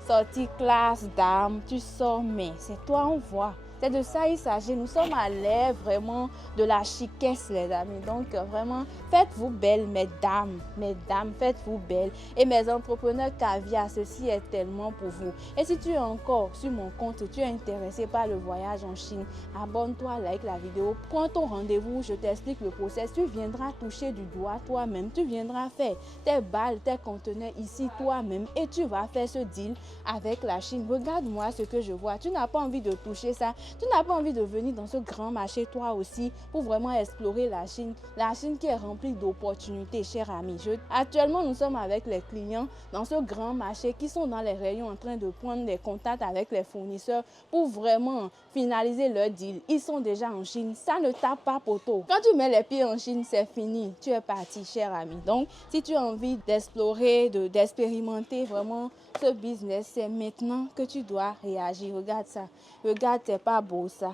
Sortie classe, dame, tu sors, mais c'est toi on voit. C'est de ça il s'agit. Nous sommes à l'ère vraiment de la chiquesse, les amis. Donc, vraiment, faites-vous belles, mesdames. Mesdames, faites-vous belles. Et mes entrepreneurs caviar, ceci est tellement pour vous. Et si tu es encore sur mon compte, tu es intéressé par le voyage en Chine, abonne-toi, like la vidéo, prends ton rendez-vous, je t'explique le process. Tu viendras toucher du doigt toi-même. Tu viendras faire tes balles, tes conteneurs ici toi-même et tu vas faire ce deal avec la Chine. Regarde-moi ce que je vois. Tu n'as pas envie de toucher ça. Tu n'as pas envie de venir dans ce grand marché toi aussi pour vraiment explorer la Chine. La Chine qui est remplie d'opportunités, chers amis. Actuellement, nous sommes avec les clients dans ce grand marché qui sont dans les rayons en train de prendre des contacts avec les fournisseurs pour vraiment finaliser leur deal. Ils sont déjà en Chine. Ça ne tape pas poteau. Quand tu mets les pieds en Chine, c'est fini. Tu es parti, cher ami. Donc, si tu as envie d'explorer, d'expérimenter vraiment ce business, c'est maintenant que tu dois réagir. Regarde ça. Regarde, c'est pas beau ça.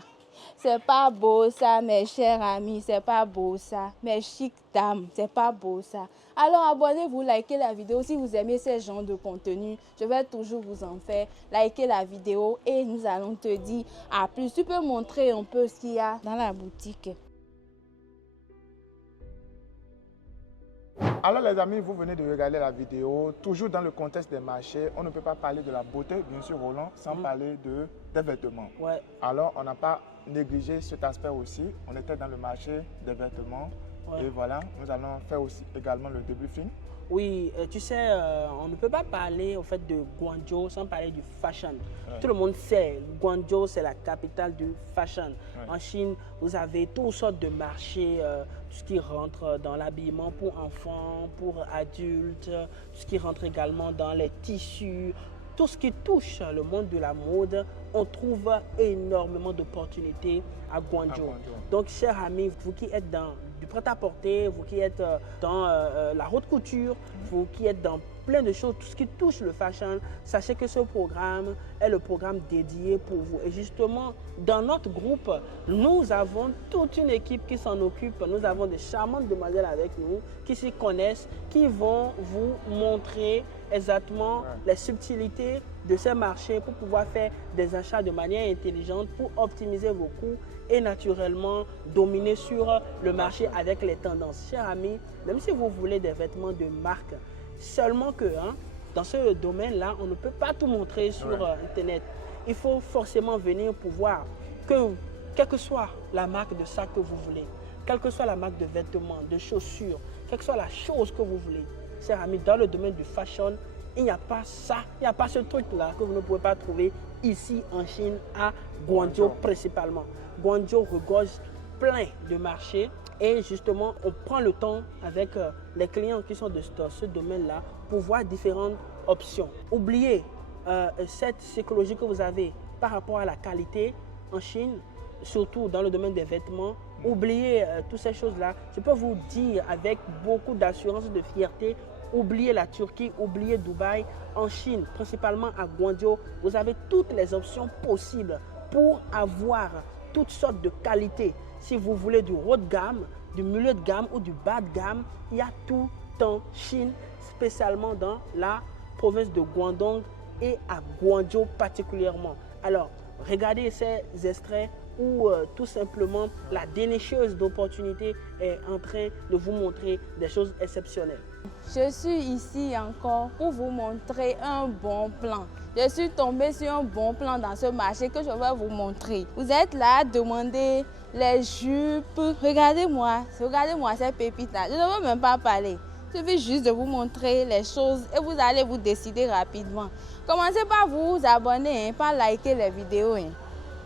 C'est pas beau ça, mes chers amis. C'est pas beau ça. Mes chic dames, c'est pas beau ça. Alors abonnez-vous, likez la vidéo si vous aimez ce genre de contenu. Je vais toujours vous en faire. Likez la vidéo et nous allons te dire à plus. Tu peux montrer un peu ce qu'il y a dans la boutique. Alors les amis, vous venez de regarder la vidéo, toujours dans le contexte des marchés. On ne peut pas parler de la beauté, bien sûr Roland, sans parler des vêtements. Ouais. Alors on n'a pas négligé cet aspect aussi. On était dans le marché des vêtements. Ouais. Et voilà, nous allons faire aussi également le débriefing. Oui, tu sais, on ne peut pas parler au fait de Guangzhou sans parler du fashion. Ouais. Tout le monde sait, Guangzhou c'est la capitale du fashion. Ouais. En Chine, vous avez toutes sortes de marchés, tout ce qui rentre dans l'habillement pour enfants, pour adultes, tout ce qui rentre également dans les tissus. Tout ce qui touche le monde de la mode, on trouve énormément d'opportunités à Guangzhou. Donc, chers amis, vous qui êtes dans du prêt-à-porter, vous qui êtes dans la haute couture, vous qui êtes dans plein de choses, tout ce qui touche le fashion, sachez que ce programme est le programme dédié pour vous. Et justement, dans notre groupe, nous avons toute une équipe qui s'en occupe. Nous avons des charmantes demoiselles avec nous qui s'y connaissent, qui vont vous montrer exactement les subtilités de ces marchés pour pouvoir faire des achats de manière intelligente, pour optimiser vos coûts et naturellement dominer sur le marché avec les tendances. Chers amis, même si vous voulez des vêtements de marque, seulement que dans ce domaine-là, on ne peut pas tout montrer sur Internet. Il faut forcément venir pour voir que, quelle que soit la marque de sac que vous voulez, quelle que soit la marque de vêtements, de chaussures, quelle que soit la chose que vous voulez, chers amis, dans le domaine du fashion, il n'y a pas ça, il n'y a pas ce truc-là que vous ne pouvez pas trouver ici en Chine, à Guangzhou principalement. Guangzhou regorge plein de marchés et justement, on prend le temps avec les clients qui sont dans ce domaine-là pour voir différentes options. Oubliez cette psychologie que vous avez par rapport à la qualité en Chine, surtout dans le domaine des vêtements. Oubliez toutes ces choses-là. Je peux vous dire avec beaucoup d'assurance et de fierté, oubliez la Turquie, oubliez Dubaï. En Chine, principalement à Guangzhou, vous avez toutes les options possibles pour avoir toutes sortes de qualités. Si vous voulez du haut de gamme, du milieu de gamme ou du bas de gamme, il y a tout en Chine, spécialement dans la province de Guangdong et à Guangzhou particulièrement. Alors, regardez ces extraits où tout simplement la dénicheuse d'opportunités est en train de vous montrer des choses exceptionnelles. Je suis ici encore pour vous montrer un bon plan. Je suis tombée sur un bon plan dans ce marché que je vais vous montrer. Vous êtes là à demander les jupes. Regardez-moi ces pépites-là. Je ne veux même pas parler. Je vais juste de vous montrer les choses et vous allez vous décider rapidement. Commencez par vous abonner, par liker les vidéos.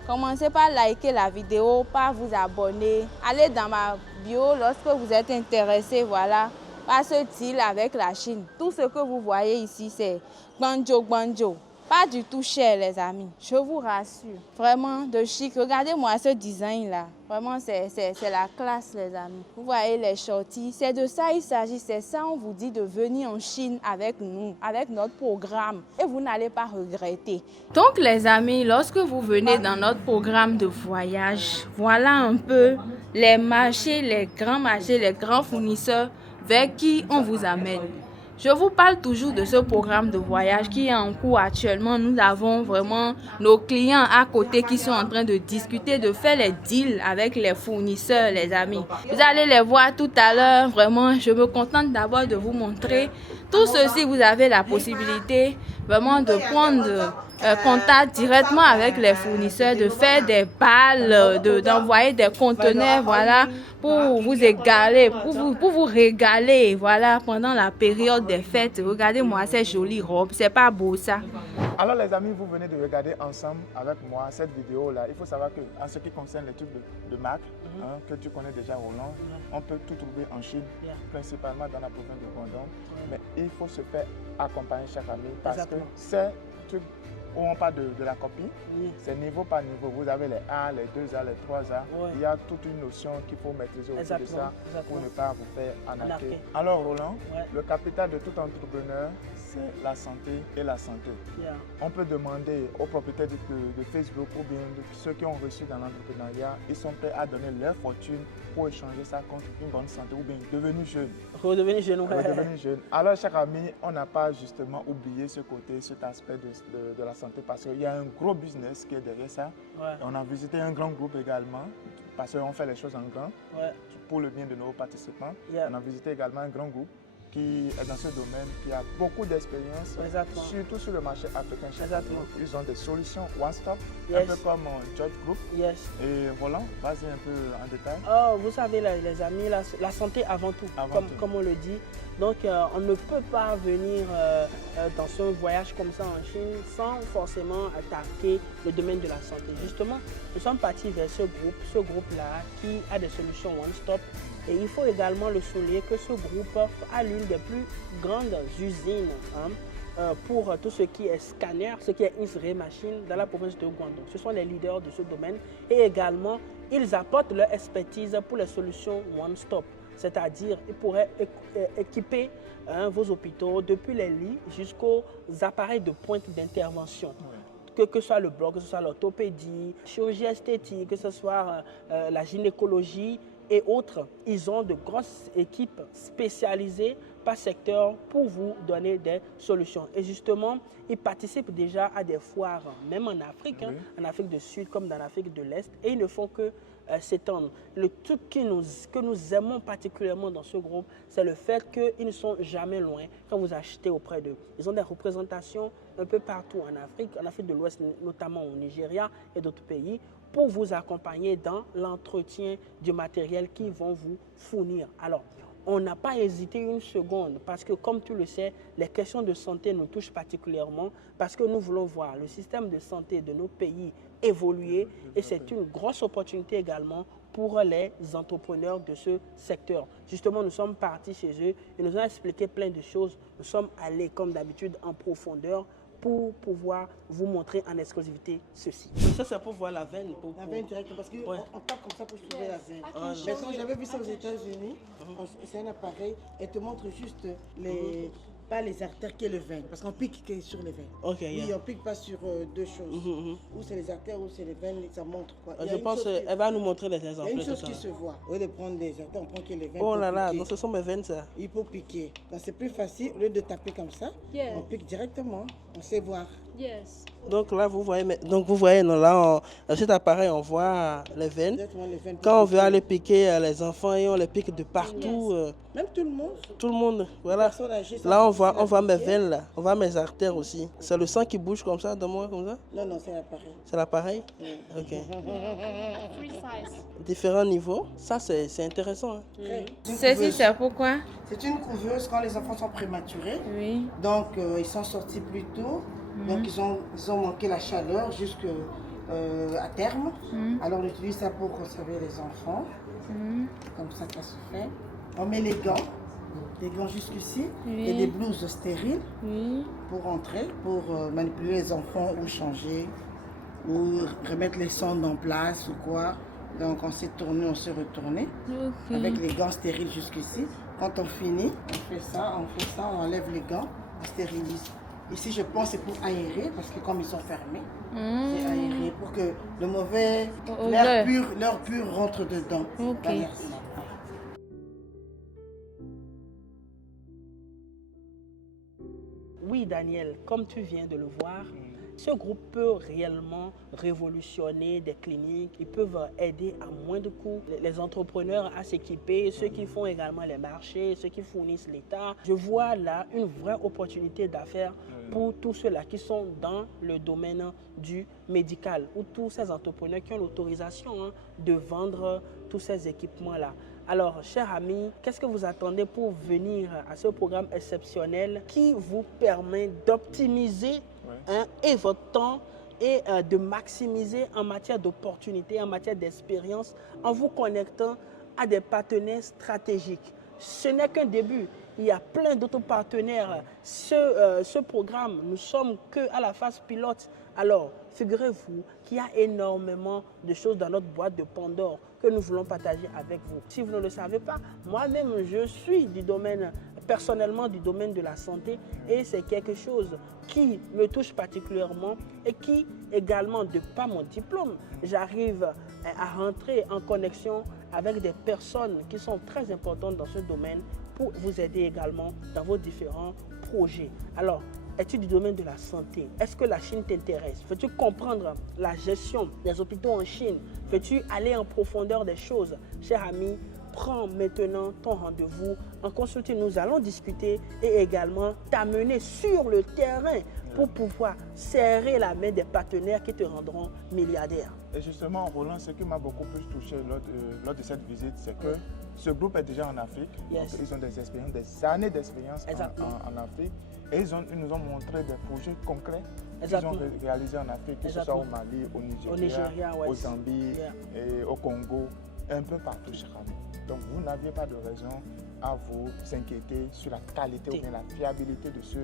Commencez par liker la vidéo, par vous abonner. Allez dans ma bio lorsque vous êtes intéressé, voilà, par ce deal avec la Chine. Tout ce que vous voyez ici, c'est Guangzhou. Pas du tout cher, les amis. Je vous rassure. Vraiment de chic. Regardez-moi ce design-là. Vraiment, c'est la classe, les amis. Vous voyez les shorties. C'est de ça il s'agit. C'est ça, on vous dit de venir en Chine avec nous, avec notre programme. Et vous n'allez pas regretter. Donc, les amis, lorsque vous venez dans notre programme de voyage, voilà un peu les marchés, les grands fournisseurs vers qui on vous amène. Je vous parle toujours de ce programme de voyage qui est en cours actuellement. Nous avons vraiment nos clients à côté qui sont en train de discuter, de faire les deals avec les fournisseurs, les amis. Vous allez les voir tout à l'heure. Vraiment, je me contente d'abord de vous montrer tout ceci. Vous avez la possibilité vraiment de prendre contact directement avec les fournisseurs, de faire des balles, d'envoyer des conteneurs, voilà, pour vous égaler, pour vous régaler, voilà, pendant la période des fêtes. Regardez-moi ces jolies robes, c'est pas beau ça? Alors les amis, vous venez de regarder ensemble avec moi cette vidéo-là. Il faut savoir que en ce qui concerne les trucs de marque, que tu connais déjà Roland, on peut tout trouver en Chine, principalement dans la province de Guangdong. Mais il faut se faire accompagner chaque année parce que ces trucs où on parle de la copie, c'est niveau par niveau. Vous avez les A, les 2A, les 3A. Il y a toute une notion qu'il faut maîtriser autour de ça pour ne pas vous faire arnaquer. Alors Roland, le capital de tout entrepreneur, c'est la santé et la santé. On peut demander aux propriétaires de Facebook ou bien de ceux qui ont reçu dans l'entrepreneuriat, ils sont prêts à donner leur fortune pour échanger ça contre une bonne santé ou bien devenir jeune. Redevenir jeune, Redevenir jeune. Alors, chaque ami, on n'a pas justement oublié ce côté, cet aspect de la santé parce qu'il y a un gros business qui est derrière ça. On a visité un grand groupe également parce qu'on fait les choses en grand pour le bien de nos participants. On a visité également un grand groupe qui est dans ce domaine, qui a beaucoup d'expérience, surtout sur le marché africain. Ils ont des solutions one-stop, un peu comme George Group. Et Roland, vas-y un peu en détail. Oh, vous savez les amis, la santé avant tout, comme on le dit. Donc on ne peut pas venir dans ce voyage comme ça en Chine sans forcément attaquer le domaine de la santé. Justement, nous sommes partis vers ce groupe-là qui a des solutions one-stop. Et il faut également le souligner que ce groupe a l'une des plus grandes usines pour tout ce qui est scanner, ce qui est X-ray machine dans la province de Guangdong. Ce sont les leaders de ce domaine et également ils apportent leur expertise pour les solutions one-stop. C'est-à-dire ils pourraient équiper vos hôpitaux depuis les lits jusqu'aux appareils de pointe d'intervention. Que ce soit le bloc, que ce soit l'orthopédie, chirurgie esthétique, que ce soit la gynécologie et autres, ils ont de grosses équipes spécialisées par secteur pour vous donner des solutions. Et justement, ils participent déjà à des foires, même en Afrique, en Afrique du Sud comme dans l'Afrique de l'Est, et ils ne font que s'étendre. Le truc que nous aimons particulièrement dans ce groupe, c'est le fait qu'ils ne sont jamais loin quand vous achetez auprès d'eux. Ils ont des représentations un peu partout en Afrique de l'Ouest, notamment au Nigeria et d'autres pays, pour vous accompagner dans l'entretien du matériel qu'ils vont vous fournir. Alors, on n'a pas hésité une seconde parce que, comme tu le sais, les questions de santé nous touchent particulièrement parce que nous voulons voir le système de santé de nos pays évoluer et c'est une grosse opportunité également pour les entrepreneurs de ce secteur. Justement, nous sommes partis chez eux et nous ont expliqué plein de choses. Nous sommes allés, comme d'habitude, en profondeur pour pouvoir vous montrer en exclusivité ceci. Ça, c'est pour voir la veine. La veine directe, parce qu'on tape comme ça pour trouver la veine. Mais quand j'avais vu ça aux États-Unis, c'est un appareil, elle te montre juste pas les artères qui est le veine, parce qu'on pique sur les veines. Oui, on pique pas sur deux choses. Ou c'est les artères ou c'est les veines, ça montre quoi. Je pense qu'elle va nous montrer les exemples. Il y a une chose qui se voit. Au lieu de prendre les artères, on prend que les veines. Oh là là, donc ce sont mes veines ça. Il faut piquer. Donc c'est plus facile, au lieu de taper comme ça, on pique directement, on sait voir. Donc là, vous voyez, non, là, dans cet appareil, on voit les veines. Quand on veut aller piquer les enfants, et on les pique de partout. Même tout le monde. Tout le monde, voilà. Là, on voit mes veines, là. On voit mes artères aussi. C'est le sang qui bouge comme ça, dans moi, comme ça? Non, c'est l'appareil. C'est l'appareil? Ok. Différents niveaux. Ça, c'est intéressant. Ceci, c'est pourquoi? C'est une couveuse quand les enfants sont prématurés. Oui. Donc, ils sont sortis plus tôt. Donc, ils ont manqué la chaleur jusqu'à terme. Alors, on utilise ça pour conserver les enfants. Comme ça se fait. On met les gants jusqu'ici. Et des blouses stériles pour rentrer, pour manipuler les enfants ou changer, ou remettre les sondes en place ou quoi. Donc, on s'est tourné, on s'est retourné avec les gants stériles jusqu'ici. Quand on finit, on fait ça, on enlève les gants, on stérilise. Ici, je pense que c'est pour aérer, parce que comme ils sont fermés, c'est aéré pour que le mauvais, l'air pur rentre dedans. Daniel, comme tu viens de le voir, ce groupe peut réellement révolutionner des cliniques. Ils peuvent aider à moindre coût les entrepreneurs à s'équiper, ceux qui font également les marchés, ceux qui fournissent l'État. Je vois là une vraie opportunité d'affaires pour tous ceux-là qui sont dans le domaine du médical ou tous ces entrepreneurs qui ont l'autorisation de vendre tous ces équipements-là. Alors, chers amis, qu'est-ce que vous attendez pour venir à ce programme exceptionnel qui vous permet d'optimiser et votre temps et de maximiser en matière d'opportunités, en matière d'expérience, en vous connectant à des partenaires stratégiques. Ce n'est qu'un début. Il y a plein d'autres partenaires. Ce programme, nous sommes qu'à la phase pilote. Alors, figurez-vous qu'il y a énormément de choses dans notre boîte de Pandore que nous voulons partager avec vous. Si vous ne le savez pas, moi-même, je suis personnellement du domaine de la santé et c'est quelque chose qui me touche particulièrement et qui également, de par mon diplôme, j'arrive à rentrer en connexion avec des personnes qui sont très importantes dans ce domaine pour vous aider également dans vos différents projets. Alors, es-tu du domaine de la santé? Est-ce que la Chine t'intéresse? Veux-tu comprendre la gestion des hôpitaux en Chine? Veux-tu aller en profondeur des choses? Cher ami, prends maintenant ton rendez-vous en consulting. Nous allons discuter et également t'amener sur le terrain pour pouvoir serrer la main des partenaires qui te rendront milliardaire. Et justement, Roland, ce qui m'a beaucoup plus touché lors de cette visite, c'est que ce groupe est déjà en Afrique. Donc ils ont des expériences, des années d'expérience en Afrique. Et ils nous ont montré des projets concrets qu'ils ont réalisés en Afrique, que ce soit au Mali, au Nigeria, au Zambie, et au Congo, un peu partout, cher ami. Donc vous n'aviez pas de raison à vous inquiéter sur la qualité ou bien la fiabilité de ce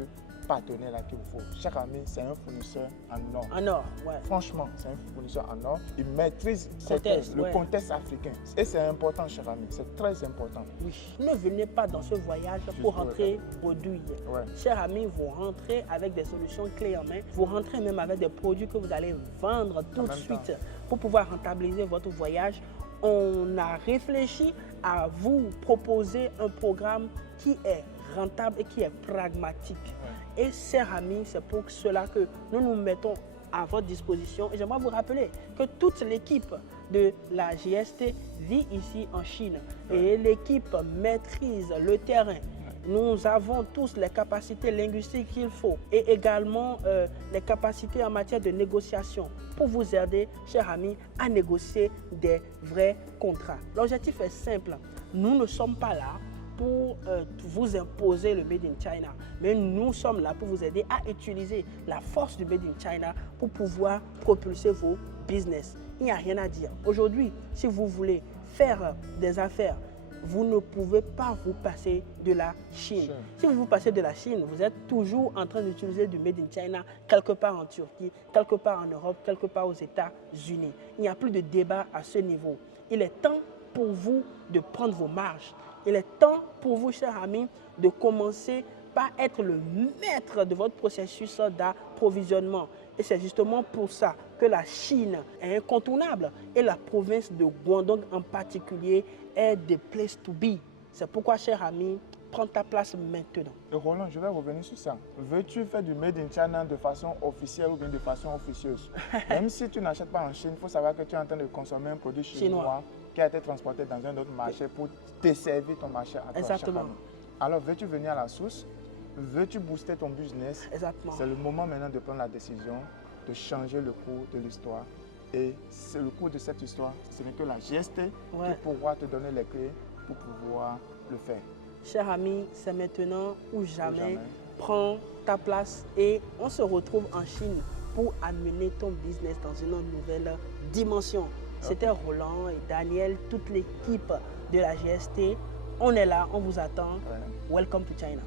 partenaire-là qu'il vous faut. Cher ami, c'est un fournisseur en or. En or, Franchement, c'est un fournisseur en or. Il maîtrise le contexte africain. Et c'est important, cher ami, c'est très important. Oui. Ne venez pas dans ce voyage pour rentrer produit. Cher ami, vous rentrez avec des solutions clés en main. Vous rentrez même avec des produits que vous allez vendre tout de suite pour pouvoir rentabiliser votre voyage. On a réfléchi à vous proposer un programme qui est rentable et qui est pragmatique. Et chers amis, c'est pour cela que nous nous mettons à votre disposition. Et j'aimerais vous rappeler que toute l'équipe de la GST vit ici en Chine. Et l'équipe maîtrise le terrain. Nous avons tous les capacités linguistiques qu'il faut et également les capacités en matière de négociation pour vous aider, chers amis, à négocier des vrais contrats. L'objectif est simple. Nous ne sommes pas là pour vous imposer le Made in China, mais nous sommes là pour vous aider à utiliser la force du Made in China pour pouvoir propulser vos business. Il n'y a rien à dire. Aujourd'hui, si vous voulez faire des affaires, vous ne pouvez pas vous passer de la Chine. Si vous vous passez de la Chine, vous êtes toujours en train d'utiliser du Made in China quelque part en Turquie, quelque part en Europe, quelque part aux États-Unis. Il n'y a plus de débat à ce niveau. Il est temps pour vous de prendre vos marges. Il est temps pour vous, chers amis, de commencer par être le maître de votre processus d'approvisionnement. Et c'est justement pour ça que la Chine est incontournable et la province de Guangdong en particulier est the place to be. C'est pourquoi, cher ami, prends ta place maintenant. Et Roland, je vais revenir sur ça. Veux-tu faire du Made in China de façon officielle ou bien de façon officieuse? Même si tu n'achètes pas en Chine, il faut savoir que tu es en train de consommer un produit chinois qui a été transporté dans un autre marché pour desservir ton marché à toi. Exactement. Alors, veux-tu venir à la source? Veux-tu booster ton business? Exactement. C'est le moment maintenant de prendre la décision de changer le cours de l'histoire. Et c'est le cours de cette histoire, ce n'est que la GST qui pourra te donner les clés pour pouvoir le faire. Cher ami, c'est maintenant ou jamais. Prends ta place et on se retrouve en Chine pour amener ton business dans une nouvelle dimension. C'était Roland et Daniel, toute l'équipe de la GST. On est là, on vous attend. Welcome to China.